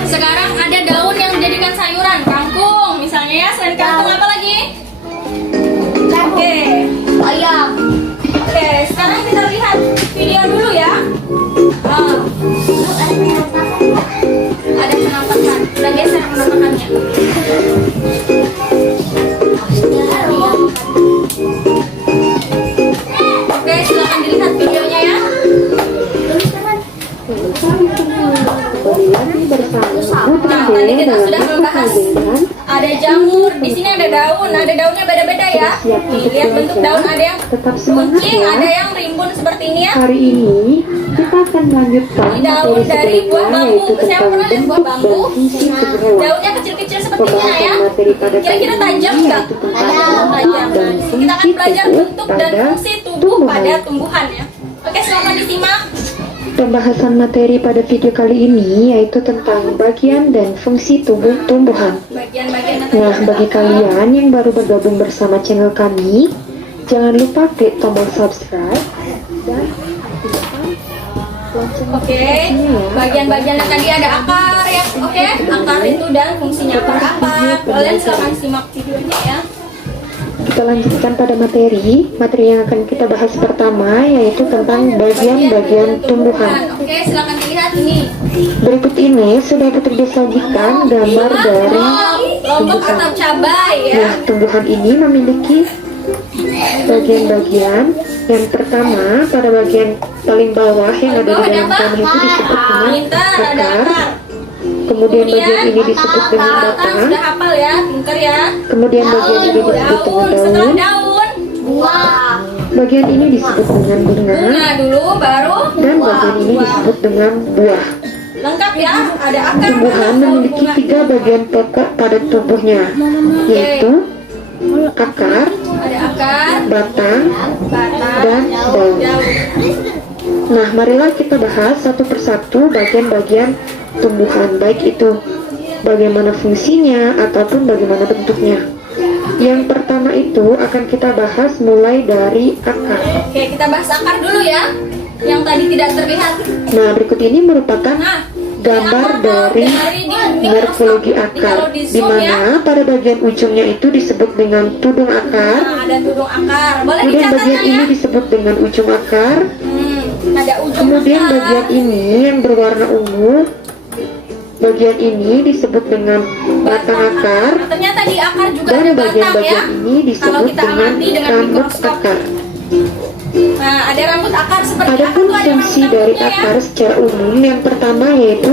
Sekarang ada daun yang dijadikan sayuran, kangkung misalnya ya. Selain kangkung apa lagi? Oke. Ayam. Oke, sekarang kita lihat video dulu ya. Ada penampakan. Udah geser penampakannya. Oke, silakan dilihat videonya ya. Nah, tadi kita sudah membahas ada jamur, di sini ada daun, ada daunnya beda-beda ya. Nih, lihat bentuk daun, ada yang Tetap semangat kuncing, ya. ada yang rimbun seperti ini ya. Hari ini kita akan melanjutkan Ini daun dari buah sebelumnya, bambu. yaitu Saya tentang pernah lihat buah bentuk bambu. dan fungsi tubuh hewan. Daunnya kecil-kecil seperti ini ya. Pembahasan materi pada Kira-kira kali tajam ini nggak? yaitu tentang Tajam. bentuk dan Kita akan fungsi belajar tubuh bentuk dan pada fungsi tubuh pada tumbuhan. tumbuhan ya. Oke, selamat disimak. Pembahasan materi pada video kali ini yaitu tentang bagian dan fungsi tubuh tumbuhan. Bagian-bagian yang Nah, tadi bagi kita kalian yang baru bergabung bersama channel kami, jangan lupa klik tombol subscribe dan aktifkan lonceng Oke, notifikasinya ya. bagian-bagian yang tadi ada akar ya. Oke, akar itu dan fungsinya apa? Kalian silakan simak videonya ya. Kita lanjutkan pada materi yang akan kita bahas pertama yaitu tentang bagian-bagian tumbuhan. Oke, silakan dilihat ini. Berikut ini sudah dapat disajikan gambar dari Lombok atau cabai ya. Nah, tumbuhan ini memiliki bagian-bagian. Yang pertama, pada bagian paling bawah yang ada di dalam tanah itu disebut dengan Pintar, ada akar. akar. Kemudian bagian ini disebut dengan Batang batang. sudah hafal ya, pintar ya. Kemudian bagian ini disebut Daun, dengan setelah daun. daun, Buah. Bagian ini disebut dengan bunga. bunga dulu, baru Dan bagian ini disebut dengan buah. lengkap ya. Ada akar, Tumbuhan batang, daun, memiliki bunga. 3 bagian pokok pada tubuhnya, yaitu akar, Ada akar, batang, batang, dan daun. daun. Nah, marilah kita bahas satu persatu bagian-bagian tumbuhan, baik itu bagaimana fungsinya ataupun bagaimana bentuknya. Yang pertama itu akan kita bahas mulai dari akar. Oke, kita bahas akar dulu ya. Yang tadi tidak terlihat. Nah, berikut ini merupakan Nah, gambar dari morfologi akar, di mana pada bagian ujungnya itu disebut dengan tudung akar. Nah, ada tudung akar. Boleh Kemudian dicatat bagian ya. ini disebut dengan ujung akar. Ada ujung Kemudian akar. bagian ini yang berwarna ungu, bagian ini disebut dengan batang akar. Ternyata di akar juga Dan ada batang ya. bagian-bagian ini Kalau disebut kita dengan amati dengan rambut mikroskop. akar. Nah, ada rambut akar seperti apa Adapun tuh? Ada fungsi rambut dari rambutnya ya. akar secara umum yang pertama yaitu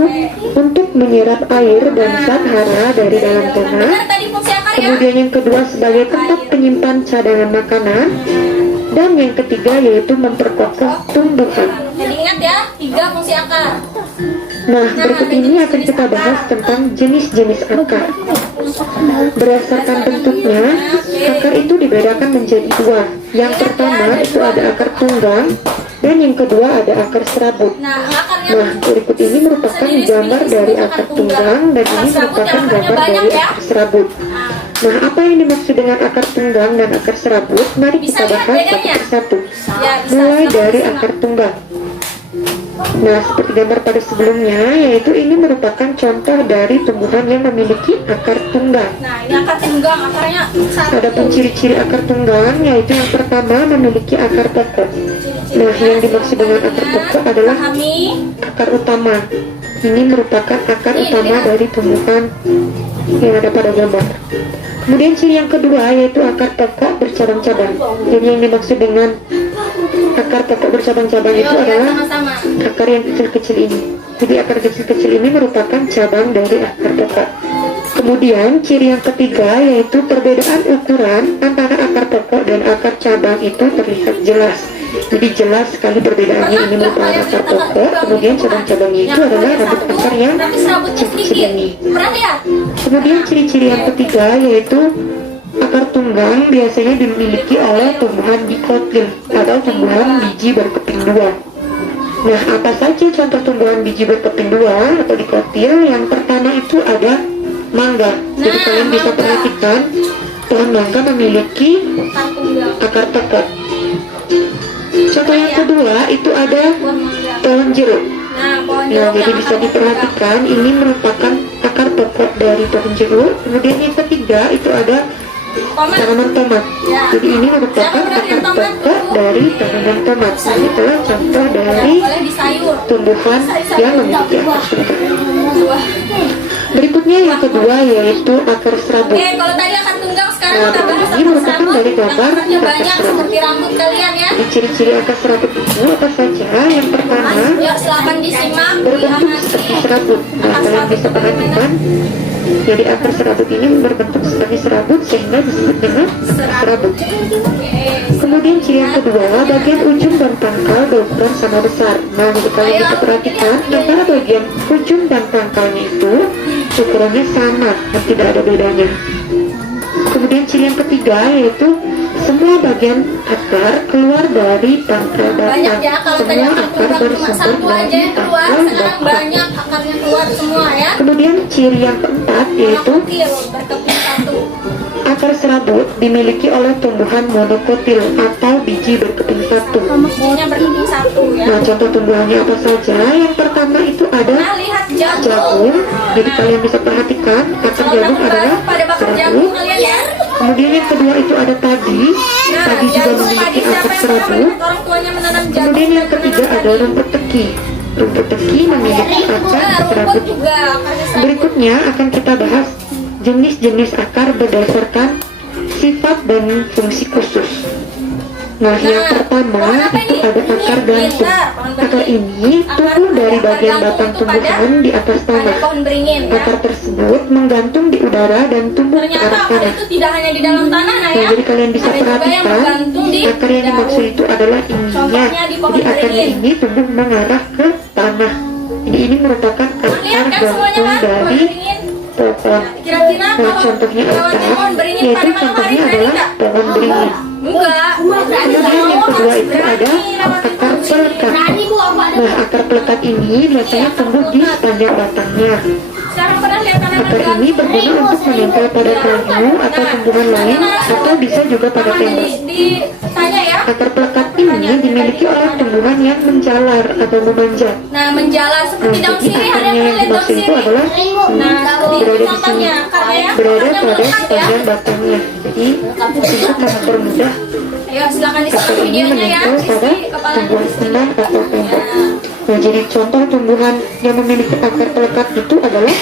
untuk menyerap air dan zat hara dari dalam tanah. Benar tadi fungsi akar ya. Kemudian yang kedua sebagai tempat penyimpan cadangan makanan. Dan yang ketiga yaitu memperkokoh tumbuhan. Jadi ingat ya, 3 fungsi akar. Nah, berikut ini akan kita bahas tentang jenis-jenis akar. Berdasarkan bentuknya, akar itu dibedakan menjadi 2. Yang pertama itu ada akar tunggang dan yang kedua ada akar serabut. Nah, akarnya Nah, berikut ini merupakan gambar dari akar tunggang dan ini merupakan gambar dari akar serabut. Nah, apa yang dimaksud dengan akar tunggang dan akar serabut? Mari kita bahas satu persatu. Ya, bisa. Mulai dari akar tunggang. Nah, seperti gambar pada sebelumnya, yaitu ini merupakan contoh dari tumbuhan yang memiliki akar tunggang. Nah, ini akar tunggang, akarnya satu. Adapun ciri-ciri akar tunggang, yaitu yang pertama memiliki akar pokok. Nah, yang dimaksud dengan akar pokok adalah Pahami. akar utama. Ini merupakan akar utama dari tumbuhan yang ada pada gambar. Kemudian ciri yang kedua yaitu akar pokok bercabang-cabang. Jadi yang dimaksud dengan akar pokok bercabang-cabang itu Yuk, ya, adalah sama-sama. akar yang kecil-kecil ini. Jadi akar kecil-kecil ini merupakan cabang dari akar pokok. Kemudian ciri yang ketiga yaitu perbedaan ukuran antara akar pokok dan akar cabang itu terlihat jelas. Jadi jelas sekali perbedaannya, ini merupakan akar pokok, kemudian cabang-cabangnya itu adalah rambut akar yang Tapi serabutnya kecil sedikit. ini. Perhatian. Kemudian ciri-ciri yang ketiga yaitu akar tunggang biasanya dimiliki oleh tumbuhan dikotil atau tumbuhan biji berkeping dua. Nah, apa saja contoh tumbuhan biji berkeping dua atau dikotil? Yang pertama itu ada mangga. Jadi Nah, kalian bisa mangga. perhatikan pohon mangga memiliki Akar tunggang. akar pokok. Contoh yang kedua itu ada Buah mangga. pohon jeruk. Nah, pohon Nah, jeruk jadi yang bisa akar diperhatikan ini merupakan akar pokok dari pohon jeruk. Kemudian yang ketiga itu ada tomat. tanaman tomat. Ya. Jadi ini merupakan Siapa akar yang tomat? pokok dari tanaman tomat. Nah, itulah contoh dari Boleh di sayur. tumbuhan yang memiliki akar tunggang. Buah. Berikutnya yang kedua yaitu akar serabut. Oke, kalau tadi akar tunggang, sekarang Nah, kita bahas ini akar merupakan serabut. dari Yang gambar akarnya akar banyak serabut. seperti rambut kalian ya. Jadi ciri-ciri akar serabut itu apa saja? Yang pertama Yuk, silakan disimak, berbentuk seperti diamati. serabut. Nah, kalian bisa perhatikan. Jadi akar serabut ini berbentuk seperti serabut sehingga disebut dengan serabut. Oke. Kemudian ciri yang kedua, bagian ujung dan pangkal berukuran sama besar. Nah, jadi kalian bisa perhatikan antara bagian ujung dan pangkalnya itu ukurannya sama dan tidak ada bedanya. Kemudian ciri yang ketiga yaitu semua bagian akar keluar dari pangkal Banyak batang. ya, kalau tadi Semua akar akar tunggang cuma bersumber satu aja dari yang keluar, pangkal sekarang batang. banyak akarnya keluar semua ya. Kemudian ciri yang keempat yaitu Monokotil, berkeping satu. akar serabut dimiliki oleh tumbuhan monokotil atau biji berkeping satu. Bijinya berkeping satu ya. Nah, contoh tumbuhannya apa saja? Yang pertama itu ada Nah, lihat jagung. jagung. Jadi kalian bisa perhatikan akar Kalau jagung kamu adalah baru pada bakar jagung serabut. kalian ya. Kemudian yang kedua itu ada padi. Nah, Padi juga jagung padi memiliki siapa akar yang pernah serabut. melihat orang tuanya menanam jagung? Kemudian yang dan ketiga menanam ada padi? rumput teki. Rumput teki memiliki akar Rumput serabut. juga akarnya serabut. Berikutnya akan kita bahas jenis-jenis akar berdasarkan sifat dan fungsi khusus. Nah, yang pertama pohon apa itu ini? ada akar gantung. Bentar, pohon Akar beringin. ini tumbuh dari bagian batang tumbuhan di atas Ada tanah. pohon beringin ya. Akar tersebut menggantung di udara dan tumbuh ke Ternyata arah akar tanah. itu tidak hanya di dalam tanah nah Nah, ya. jadi kalian bisa Ada juga yang perhatikan menggantung di akar yang dimaksud daun. itu adalah ininya. Contohnya di pohon Jadi akarnya beringin. ini tumbuh mengarah ke tanah. Jadi ini merupakan Lihat akar kan semuanya gantung kan pohon dari beringin. pohon. Kira-kira Nah, kalau contohnya lewatin apa? pohon beringin Yaitu pada malam hari contohnya berani adalah nggak? pohon beringin. Enggak. Kemudian yang kedua itu ada akar pelekat. Berani bu apa ada? Nah, akar pelekat ini biasanya tumbuh di sepanjang batangnya. Sekarang pernah lihat tanaman Akar ini berguna untuk menempel pada kayu atau tumbuhan lain atau bisa juga pada tembok. Ditanya ya. Akar pelekat ini dimiliki oleh tumbuhan yang menjalar atau memanjat. Nah, menjalar seperti Nah, daun jadi sirih. Ada akarnya yang yang pernah lihat daun dimaksud itu sirih? adalah Nah, seperti itu berada di sini, contohnya. Akarnya ya. berada Akarnya pada melekat ya. sepanjang batangnya. Jadi untuk mempermudah Ayo silakan disimak akar ini videonya ya. menempel pada Sisi kepala. tumbuhan senang atau tembok. Nah, jadi contoh tumbuhan yang memiliki akar pelekat itu adalah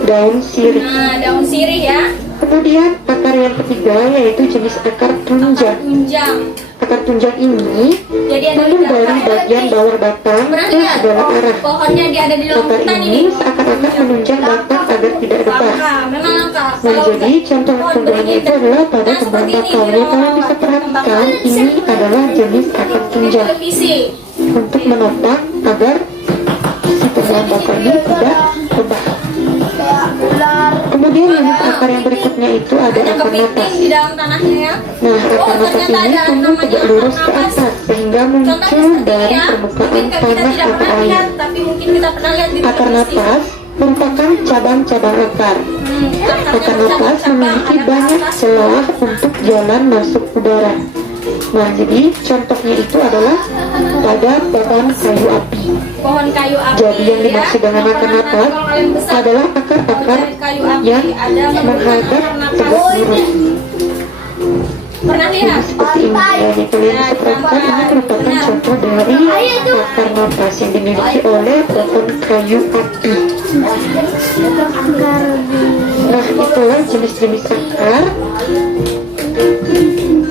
daun sirih. Nah, daun sirih ya. Kemudian akar yang ketiga yaitu jenis akar tunjang. Tunjang. Akar tunjang ini Jadi ada tumbuh dari bagian bawah batang Berarti ke nggak? segala arah. Pohonnya dia ada di dalam Akar hutan ini ini. seakan-akan menunjang batang agar tidak retak. Langka, memang langka. Nah, jadi contoh tumbuhannya itu adalah pada tumbuhan bakau. Yang kalian bisa perhatikan ini adalah jenis akar tunjang televisi. untuk menopang agar si tumbuhan bakau ini tidak rebah. Kayak ular. Kemudian jenis akar yang berikutnya itu ada Ada akar napas. kepiting di dalam tanahnya ya. Nah, akar napas ternyata ini ada tumbuh namanya tegak lurus ke akar napas. atas sehingga Contohnya muncul seperti dari ini ya. permukaan Mungkin kita tanah tidak atau pernah air. lihat, tapi mungkin kita pernah lihat di Akar televisi. napas merupakan cabang-cabang akar. Akar Akarnya napas bercabang-cabang, memiliki ada banyak napas. celah untuk jalan masuk udara. Nah, jadi contohnya itu adalah pada pohon kayu api. Pohon kayu api. Jadi yang dimaksud dengan akar napas adalah akar-akar yang menghadap tegak lurus. Pernah lihat? Seperti ini ya, yang kalian bisa perhatikan ini merupakan contoh dari akar napas yang dimiliki oleh pohon kayu api. Nah, itulah jenis-jenis akar.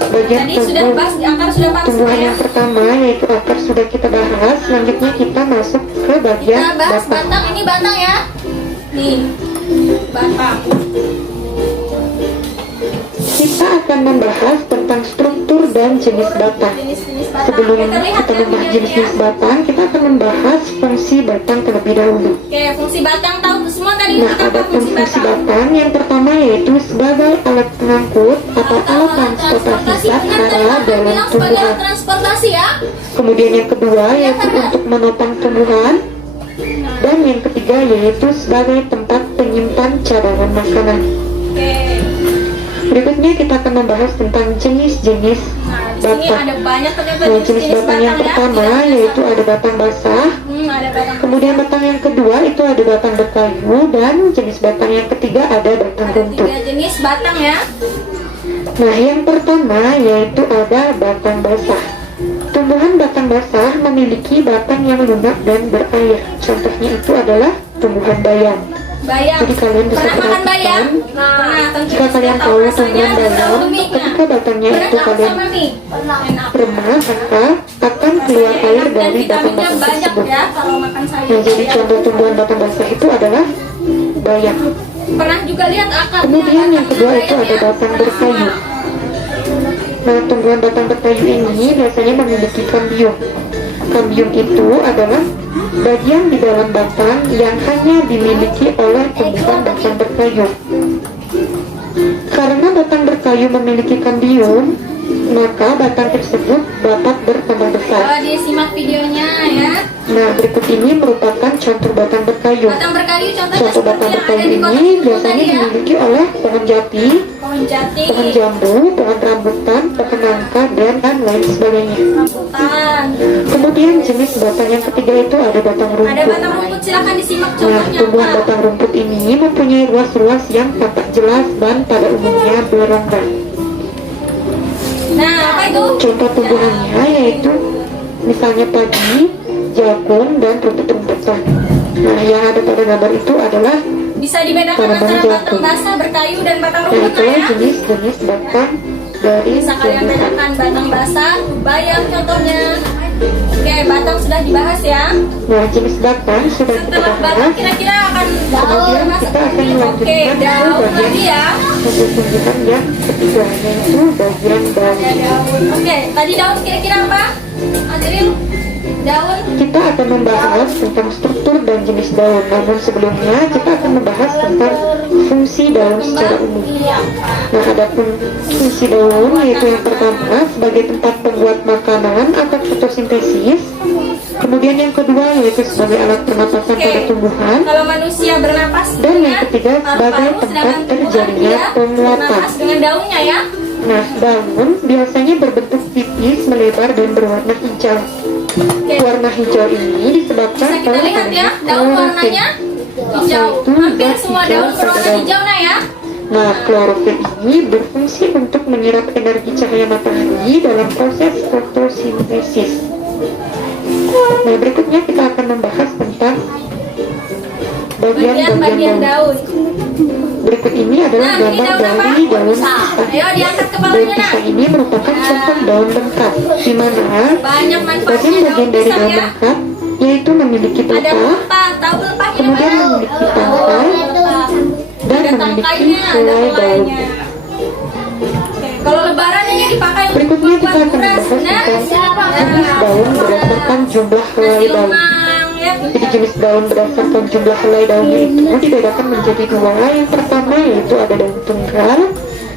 Bagian Tadi sudah bahas akar sudah paham tumbuhan ya? yang pertama yaitu akar sudah kita bahas. Selanjutnya kita masuk ke bagian Kita bahas batang. batang, ini batang ya. Nih, batang. Kita akan membahas tentang struktur dan jenis batang. Jenis-jenis batang. Sebelum Oke, terlihat kita ya membahas videonya jenis-jenis ya. batang, kita akan membahas fungsi batang terlebih dahulu. Oke, fungsi batang tahu semua tadi Nah, kita ada apa fungsi fungsi batang? batang yang pertama yaitu sebagai alat pengangkut atau alat transportasi zat benar tadi hara Kakak dalam bilang sebagai tumbuhan. alat transportasi ya. Kemudian yang kedua yaitu untuk menopang tumbuhan. Dan yang ketiga yaitu sebagai tempat penyimpan cadangan makanan. Oke. Berikutnya kita akan membahas tentang jenis-jenis Nah, di sini batang. ada banyak ternyata Nah, jenis batang yang ya. pertama Tidak hanya yaitu satu. ada batang basah. Ada batang. Kemudian batang yang kedua itu ada batang berkayu, dan jenis batang yang ketiga ada batang Ada rumput. 3 jenis batang ya. Nah, yang pertama yaitu ada batang basah. Tumbuhan batang basah memiliki batang yang lunak dan berair. Contohnya itu adalah tumbuhan bayam. Bayam. Jadi kalian bisa Pernah makan bayam? perhatikan, Pernah. Tentu jika kalian tahu rasanya tumbuhan dan tahu bayam, mie-nya. ketika batangnya Pernah itu nggak kalian sama mie? Enak. remah, maka akan keluar Rasanya air enak dan dari batang vitaminnya basah banyak tersebut. ya kalau makan sayur. Nah, jadi contoh tumbuhan batang basah itu adalah bayam. Pernah juga lihat akarnya? Kemudian yang kedua itu bayam ada ya? batang berkayu. Nah, tumbuhan batang berkayu ini biasanya memiliki kambium. Kambium itu adalah bagian di dalam batang yang hanya dimiliki oleh tumbuhan batang berkayu. Karena batang berkayu memiliki kambium, maka batang tersebut dapat berkembang besar. Oh, disimak videonya ya. Nah, berikut ini merupakan contoh batang berkayu. Batang berkayu contohnya Contoh seperti batang yang ada berkayu di kotak ini itu biasanya tadi ya. dimiliki oleh pohon jati, Pohon jati, pohon jambu, pohon rambutan, pohon nangka, dan lain sebagainya. rambutan. Kemudian jenis batang yang ketiga itu ada batang Ada rumput. batang rumput, silahkan disimak Nah, contohnya tumbuhan apa. batang rumput ini mempunyai ruas-ruas yang tampak jelas dan pada umumnya berongga. Nah, apa itu? Contoh tumbuhannya yaitu misalnya padi, jagung, dan rumput-rumputan. Nah, yang ada pada gambar itu adalah Bisa dibedakan tanaman antara batang jagung. basah berkayu dan batang Nah, rumput itu ya. jenis-jenis batang dari Bisa kalian tumbuhan. bedakan batang basah, bayam contohnya. Oke, batang sudah dibahas ya. Nah, jenis batang sudah kita Setelah batang bahas. kira-kira akan Kemudian masuk kita akan ini. Oke, melanjutkan ke daun bagian lagi ya. tumbuhan yang ketiga, yaitu bagian daun. Ada daun. Oke, tadi daun kira-kira apa? Adril, daun. Kita akan membahas tentang struktur dan jenis daun. Namun sebelumnya kita akan membahas tentang fungsi daun secara umum. Nah, adapun fungsi daun yaitu yang pertama sebagai tempat pembuat makanan atau fotosintesis. Kemudian yang kedua yaitu sebagai alat pernapasan pada tumbuhan. Kalau manusia bernapas Dan yang dengan ketiga sebagai paru-paru, tempat sedangkan tumbuhan terjadinya dia penguapan. bernapas dengan daunnya ya. Nah, daun biasanya berbentuk tipis, melebar, dan berwarna hijau. Oke. Warna hijau ini disebabkan Bisa kita oleh lihat ya, adanya daun klorofil. warnanya hijau. Hampir semua daun berwarna hijau nah ya. Nah, klorofil ini berfungsi untuk menyerap energi cahaya matahari dalam proses fotosintesis. Nah, berikutnya kita akan membahas tentang bagian-bagian Bagian daun. daun. Berikut ini adalah Nah, ini gambar daun apa? dari daun Pisang. pisang. Ayo diangkat Daun kepalanya nah. pisang ini merupakan contoh daun lengkap, di mana Banyak manfaatnya bagian-bagian daun dari pisang daun ya. lengkap yaitu memiliki Ada pelepah, pelepah, tahu pelepahnya kemudian apa? memiliki tangkai, dan Ada memiliki tangkainya, ada helai daun. helainya. Oke, kalau lebaran ini dipakai untuk Berikutnya kita membuat akan beras, membahas benar? tentang jenis daun berdasarkan jumlah helai Nasi daun. lemang ya. Jadi jenis daun berdasarkan jumlah helai daunnya itu dibedakan menjadi dua. Yang pertama yaitu ada daun tunggal,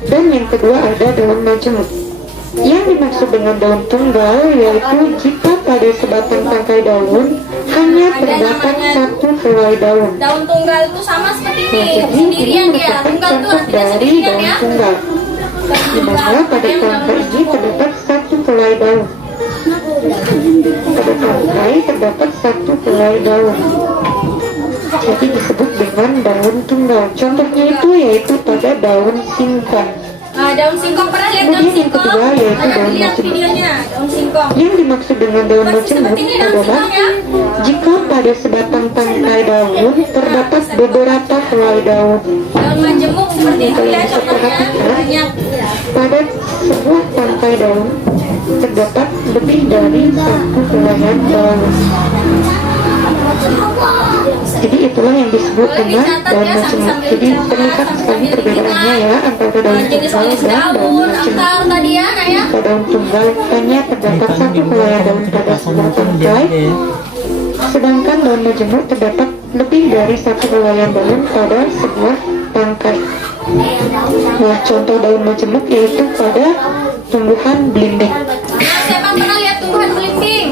dan yang kedua ada daun majemuk. Yang dimaksud dengan daun tunggal yaitu jika pada sebatang tangkai daun hanya terdapat satu helai daun. Daun tunggal itu sama seperti Nah, ini, jadi ini sendirian ya. merupakan Tunggal itu contoh artinya dari sendirian daun ya. tunggal, di mana pada tangkai ini terdapat satu helai daun. Pada tangkai terdapat satu helai daun, jadi disebut dengan daun tunggal. Contohnya itu yaitu pada daun singkong. Daun singkong, pernah lihat daun Kemudian yang singkong? kedua yaitu Pernah daun lihat majemuk. videonya daun singkong? Yang dimaksud dengan daun majemuk Seperti ini daun adalah singkong ya. jika pada sebatang tangkai daun terdapat beberapa helai daun. Daun majemuk seperti itu ya contohnya, banyak. Pada sebuah tangkai daun terdapat lebih dari satu helaian daun. Jadi itulah yang disebut Boleh dengan dicatat daun ya, majemuk. sambil Jadi dicatat, terlihat sambil sekali perbedaannya ya antara daun tunggal Jenis-jenis dan daun daun majemuk. akar tadi ya, Nak ya. Pada daun tunggal hanya terdapat satu helaian daun pada sebuah tangkai, sedangkan daun majemuk terdapat lebih dari satu helaian daun pada sebuah tangkai. Nah, contoh daun majemuk yaitu pada tumbuhan belimbing. Siapa pernah lihat tumbuhan belimbing?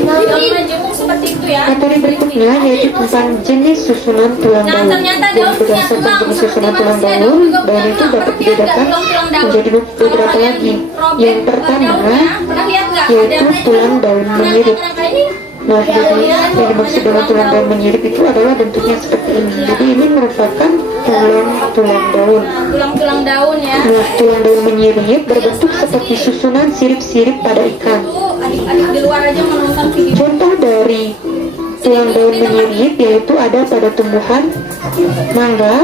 Daun majemuk seperti itu ya. Materi berikutnya yaitu tentang jenis susunan tulang Nah, daun. ternyata Dan daun punya berdasarkan tulang jenis seperti susunan tulang manusia, daun, juga daun punya itu tulang. dapat Pernah lihat nggak dibedakan tulang-tulang daun? menjadi beberapa Kalau kalian lagi. robek Yang pertama daunnya, pernah lihat nggak? yaitu Ada tulang daun menyirip. kerangka ini. Nah, jadi yang dimaksud dengan tulang daun menyirip itu adalah bentuknya seperti ini. Jadi ini merupakan tulang daun. Tulang-tulang daun ya. Nah, tulang daun menyirip berbentuk seperti susunan sirip-sirip pada ikan. Tuh, adik-adik di luar aja menonton video. Contoh dari tulang daun menyirip yaitu ada pada tumbuhan mangga,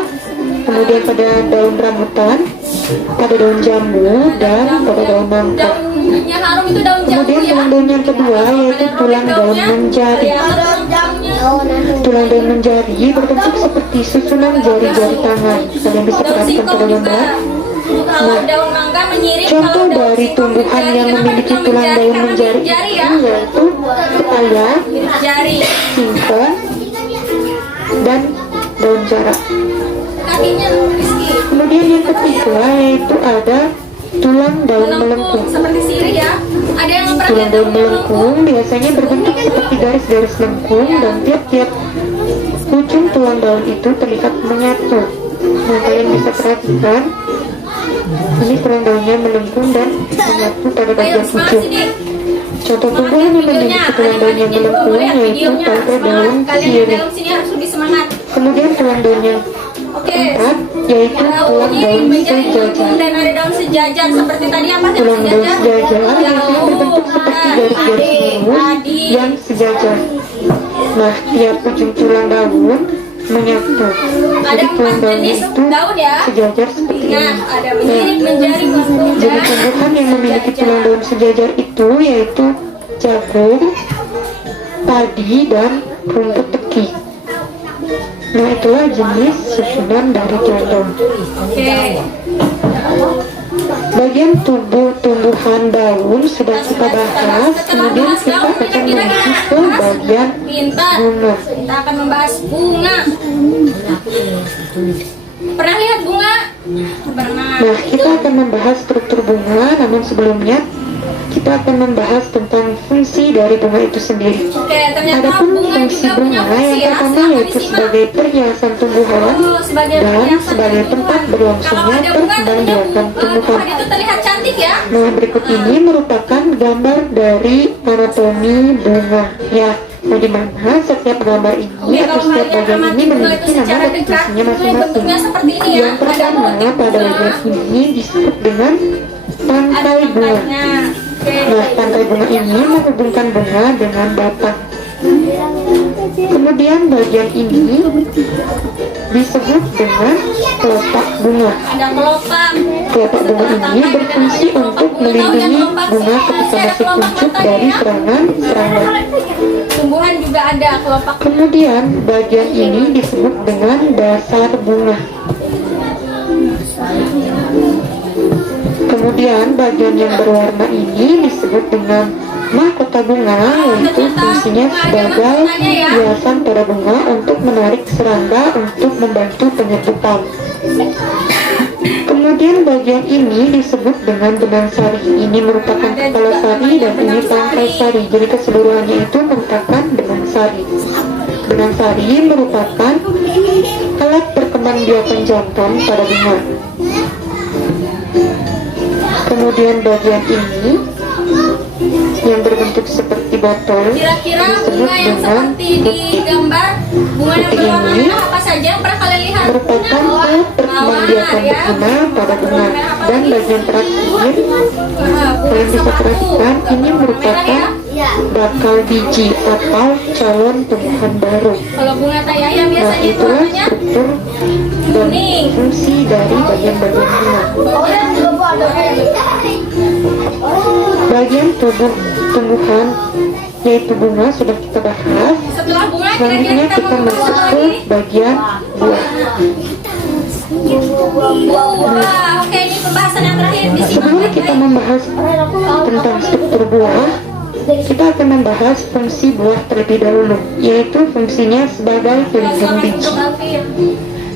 kemudian pada daun rambutan, pada daun jambu, dan pada daun nangka. Daunnya harum itu daun jambu Kemudian ya. tulang daun yang kedua yaitu tulang daun menjari. Tulang daun menjari berbentuk seperti susunan jari-jari tangan. Kalian bisa Daun perhatikan singkong pada juga. gambar. Kalau daun mangga menyirip, Contoh kalau daun dari singkong tumbuhan menjari. yang Kenapa memiliki dibilang tulang daun Karena menjari mirip jari itu ya. yaitu pepaya, Mirip jari. singkong, dan daun jarak. Kakinya Rizky. Kemudian yang ketiga yaitu ada tulang daun melengkung. Seperti sirih ya. Ada yang pernah Tulang lihat daun melengkung biasanya berbentuk seperti garis-garis lengkung dan tiap-tiap ujung tulang daun itu terlihat menyatu. Nah, kalian bisa perhatikan ini tulang daunnya melengkung dan menyatu pada Ayo bagian semangat ujung. sini. Contoh tumbuhan yang memiliki tulang daun yang melengkung yaitu pada daun Kalian di sirih. dalam sini harus lebih semangat. Kemudian tulang daun yang Oke. keempat yaitu tulang daun menjadi sejajar. lengkung dan ada daun sejajar seperti tadi apa daun Tulang daun sejajar? sejajar biasanya berbentuk seperti garis-garis lurus yang sejajar. Nah, tiap ujung tulang daun menyatu. Ada Jadi tulang 4 daun jenis itu daun ya. sejajar seperti ini. Ingat, ada menyirip, menjadi, melengkung, Jadi dan tumbuhan yang memiliki tulang daun sejajar itu yaitu jagung, padi, dan rumput teki. Nah, itulah jenis susunan dari tulang daun. Oke. Bagian tubuh tumbuhan daun sudah kita bahas, kemudian kita akan menuju ke bagian Pintar. bunga. Kita akan membahas bunga. Pernah lihat bunga? Pernah. Nah, kita akan membahas struktur bunga, namun sebelumnya kita akan membahas tentang fungsi dari bunga itu sendiri. Oke, ternyata Adapun bunga fungsi juga punya bunga fungsi yang ya. pertama Silakan yaitu disimak. sebagai perhiasan tumbuhan Sebagai dan perhiasan sebagai tumbuhan. tempat Kalau berlangsungnya ada bunga tentunya perkembangbiakan tumbuhan. tumbuhan itu terlihat cantik ya. Nah, berikut ini merupakan gambar dari anatomi bunga. Ya, nah di mana setiap gambar ini atau setiap bagian ini memiliki nama dan fungsinya masing-masing. bentuknya seperti ini ya. Yang pertama Ada pada bagian ini disebut dengan tangkai bunga. tangkainya. Oke. Nah, tangkai bunga ini menghubungkan bunga dengan batang. Kemudian bagian ini disebut dengan kelopak bunga. Ada kelopak. Kelopak bunga ini berfungsi untuk melindungi bunga ketika masih kuncup dari serangan serangga. Tumbuhan juga ada kelopak. Kemudian bagian ini disebut dengan dasar bunga. Kemudian bagian yang berwarna ini disebut dengan mahkota bunga, yaitu fungsinya sebagai hiasan pada bunga untuk menarik serangga untuk membantu penyerbukan. Kemudian bagian ini disebut dengan benang sari. Ini merupakan kepala sari dan ini tangkai sari. Jadi keseluruhannya itu merupakan benang sari. Benang sari merupakan alat perkembangbiakan jantan pada bunga. Kemudian bagian ini yang berbentuk seperti botol Kira-kira disebut bunga yang dengan seperti di gambar, bunga yang putih berwarna ini merah apa saja yang pernah kalian lihat? merupakan Mawar membiarkan ya. betina pada bunga, dan bagian terakhir Bunga kalian bisa semaku. perhatikan ini Merah merupakan ya. Ya. bakal biji atau calon tumbuhan baru. Kalau bunga tayang yang Nah, biasanya itu itulah warnanya struktur dan kuning. fungsi dari bagian-bagian bunga. Orang juga ada Bagian tubuh tumbuhan yaitu bunga sudah kita bahas. Setelah bunga kira-kira Selanjutnya kita kita mau masuk apa ke lagi? bagian buah. Wah, oke, ini pembahasan yang terakhir di sini. Sebelum kita membahas tentang struktur buah, kita akan membahas fungsi buah terlebih dahulu, yaitu fungsinya sebagai pelindung biji.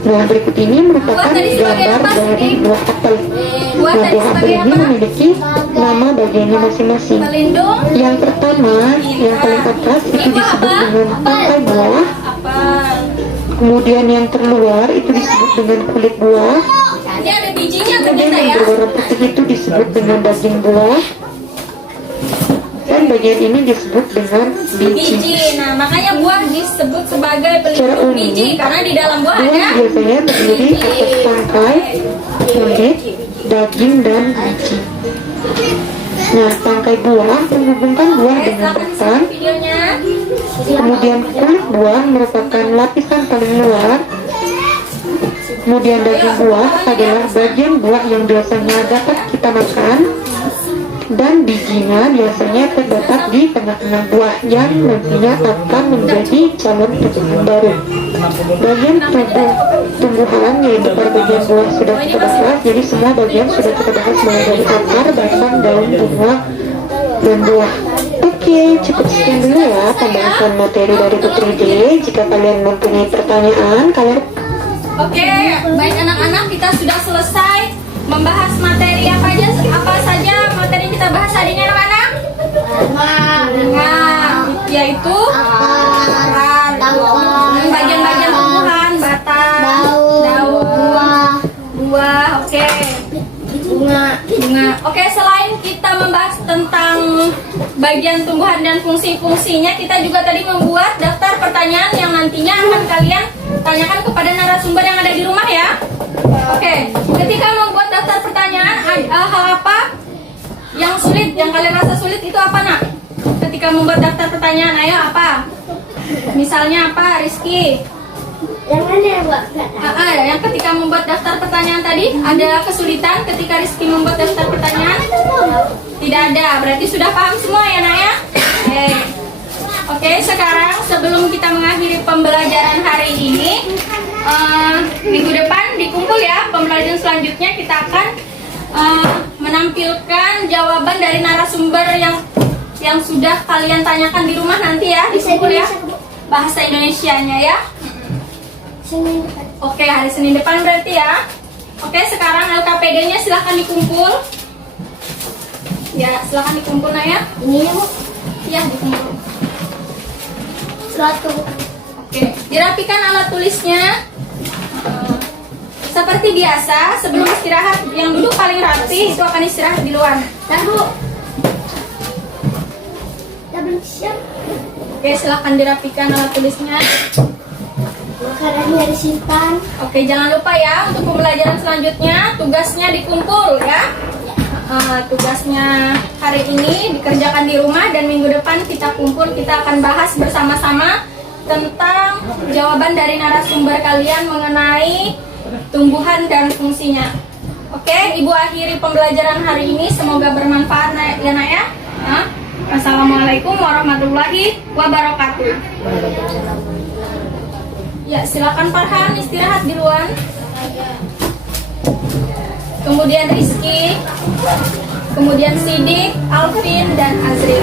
Buah berikut ini merupakan gambar dari buah apel. Buah Nah, tadi buah apel sebagai ini apa? memiliki nama bagiannya masing-masing. Pelindung Yang pertama, yang paling atas itu disebut dengan tangkai buah. apa? Kemudian yang terluar itu disebut dengan kulit buah. Ini ada bijinya Kemudian ternyata yang ya. berwarna putih itu disebut dengan daging buah. Dan bagian ini disebut dengan biji. Biji. Nah, makanya buah disebut sebagai Secara pelindung umum, biji karena di dalam buah buah ada biasanya terdiri atas tangkai, kulit, daging, dan biji. Nah, tangkai buah menghubungkan buah Oke, dengan silakan batang. simak videonya. Kemudian kulit buah merupakan lapisan paling luar. Kemudian daging buah adalah bagian buah yang biasanya dapat kita makan. Dan bijinya biasanya terdapat di tengah-tengah buah yang nantinya akan menjadi calon tumbuhan baru. Bagian tumbuhan yaitu pada bagian buah sudah kita bahas, jadi semua bagian sudah kita bahas mulai dari akar, batang, daun, bunga, dan buah. Oke, cukup sekian dulu ya pembahasan materi dari Putri D. Jika kalian mempunyai pertanyaan, kalian Oke, baik anak-anak, kita sudah selesai membahas materi apa saja materi yang kita bahas hari ini anak-anak? Bunga, yaitu akar, bagian-bagian tumbuhan, batang, daun, buah, oke. Bunga. Oke, selain kita membahas tentang bagian tumbuhan dan fungsi-fungsinya, kita juga tadi membuat daftar pertanyaan yang nantinya akan kalian tanyakan kepada narasumber yang ada di rumah ya. Oke, ketika membuat daftar pertanyaan, hal apa yang sulit, yang kalian rasa sulit itu apa nak? Ketika membuat daftar pertanyaan, ayo apa? Misalnya apa, Rizky? Yang mana ya, Mbak? Yang ketika membuat daftar pertanyaan tadi, ada kesulitan ketika Rizky membuat daftar pertanyaan? Tidak ada, berarti sudah paham semua ya nak ya? Oke, sekarang sebelum kita mengakhiri pembelajaran hari ini, minggu depan dikumpul ya, pembelajaran selanjutnya kita akan menampilkan jawaban dari narasumber yang sudah kalian tanyakan di rumah nanti ya, dikumpul ya, bahasa Indonesianya ya. Oke, hari Senin depan berarti ya. Oke, sekarang LKPD-nya silahkan dikumpul. Ya, silahkan dikumpul nak ya. Ini ya, Bu. Ya, dikumpul. Suatu. Oke, dirapikan alat tulisnya. Seperti biasa, sebelum istirahat, yang duduk paling rapi itu akan istirahat di luar. Dan Bu, Ya, belum siap. oke, silahkan dirapikan alat tulisnya. Makanannya disimpan. Oke, jangan lupa ya untuk pembelajaran selanjutnya tugasnya dikumpul ya. Tugasnya hari ini dikerjakan di rumah dan minggu depan kita kumpul, kita akan bahas bersama-sama tentang jawaban dari narasumber kalian mengenai tumbuhan dan fungsinya. Oke, Ibu akhiri pembelajaran hari ini, semoga bermanfaat ya nak ya. Assalamualaikum warahmatullahi wabarakatuh. Ya, silakan Farhan istirahat di luar. Kemudian Rizky, kemudian Sidik, Alvin, dan Azril.